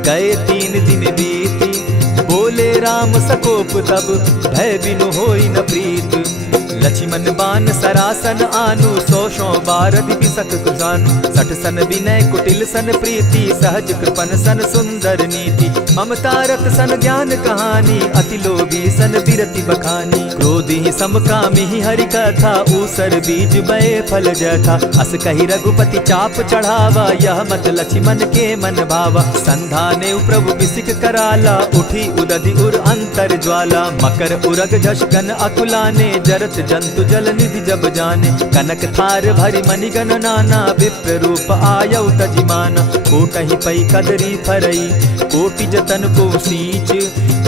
गए 3 दिन बीती। बोले राम सकोप तब, भय बिनु होई न प्रीत। लक्ष्मण बान सरासन आनु, 100 बारदि बिसक कुजानु। 60 सन विनय कुटिल सन प्रीति, सहज कृपन सन सुंदर नीति। ममता रत सन ज्ञान कहानी, अति लोभी सन बिरति बखानी। क्रोधि समकामी हरि कथा, ऊसर बीज बये फल जथा। अस कहि रघुपति चाप चढ़ावा, यह मत लक्ष्मण के मन भावा। संधाने प्रभु बिसिक कराला, उठी उदधि उर अंतर ज्वाला। मकर उरग झष गन अकुलाने, जरत जंतु जल निधि जब जाने। कनक थार भरि मणिगण नाना, विप्र रूप आयौ तजिमाना। कोटहि पै कदरी फरई, कोटि जतन को सींच।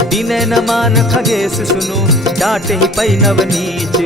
विनय न मान खगेश सुनु, डांटहि पै नव नीच।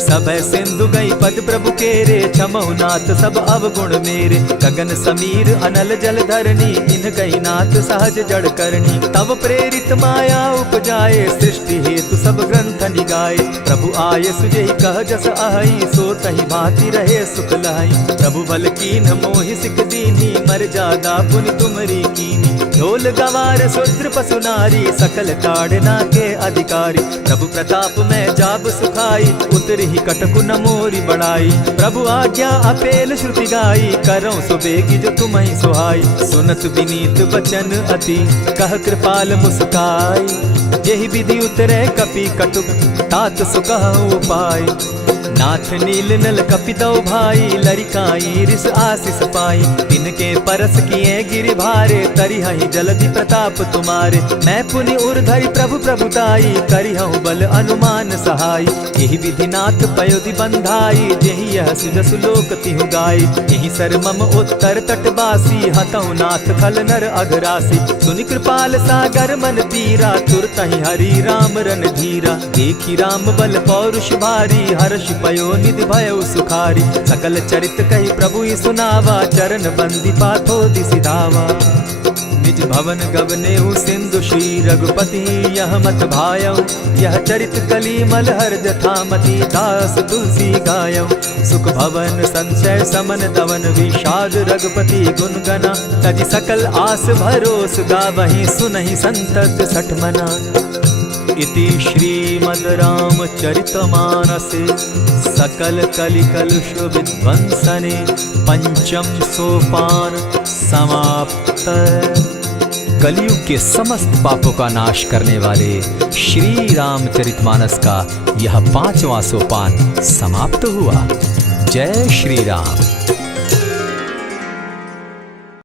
सबय सिंधु गई पद प्रभु केरे, क्षमहु नाथ सब अवगुण मेरे। गगन समीर अनल जल धरनी, इन कही नाथ सहज जड़ करनी। तब प्रेरित माया उपजाए, सृष्टि हेतु सब ग्रंथ निगाए। प्रभु आय सुजेहि कह जस अहई, सो तहि भांति रहे सुख लहई। प्रभु बल कीन्ह मोहि सिख दीन्ही, मर्यादा पुनि तुमरी कीन्ही। ढोल गवार शूद्र पशु नारी, सकल ताड़ना के अधिकारी। प्रभु प्रताप में जाब सुखाई, उतरहि कटकु न मोरी बड़ाई। प्रभु आज्ञा अपेल श्रुति गाई, करौं सुबेगी जो तुम्हि सुहाई। सुनत विनीत बचन अति, कह कृपाल मुस्काई। जेहि विधि उतरे कपि कटुक, तात सुकहु उपाय। नाथ नील नल कपि दौ भाई, लरिकाई रिस आशीष पाई। तिनके परस किए गिरि भारे, तरिहहि जलधि प्रताप तुम्हारे। मैं पुनि उर्धरि प्रभु प्रभुताई, करिहु बल अनुमान सहाय। एहि विधि नाथ पयोधि बंधाई, जेहि यह सुजसु लोक तिहु गाई। एहि सर मम उत्तर तटवासी, हतहु नाथ खल नर अघरासी। सुनि कृपाल सागर मन पीरा, तुरतहि हरि राम रन धीरा। देखि राम बल पौरुष भारी, हर्ष पयो निधि भयउ सुखारी। सकल चरित कहि प्रभु ही सुनावा, चरण बंदी पाथो दिसि धावा। निज भवन गवनेहु सिंधु श्री रघुपति, यह मत भायऊ। यह चरित कली मलहर जथामति, दास तुलसी गायऊ। सुख भवन संशय समन दवन, विषाद रघुपति गुण गना। तजि सकल आस भरोस, गावहि सुनहि संतत सठ मना। इति श्रीमद् रामचरितमानसे, सकल कलि कलुष विध्वंसने। पंचम सोपान समाप्त। कलयुग के समस्त पापों का नाश करने वाले श्री रामचरितमानस का यह 5वां सोपान समाप्त हुआ। जय श्री राम।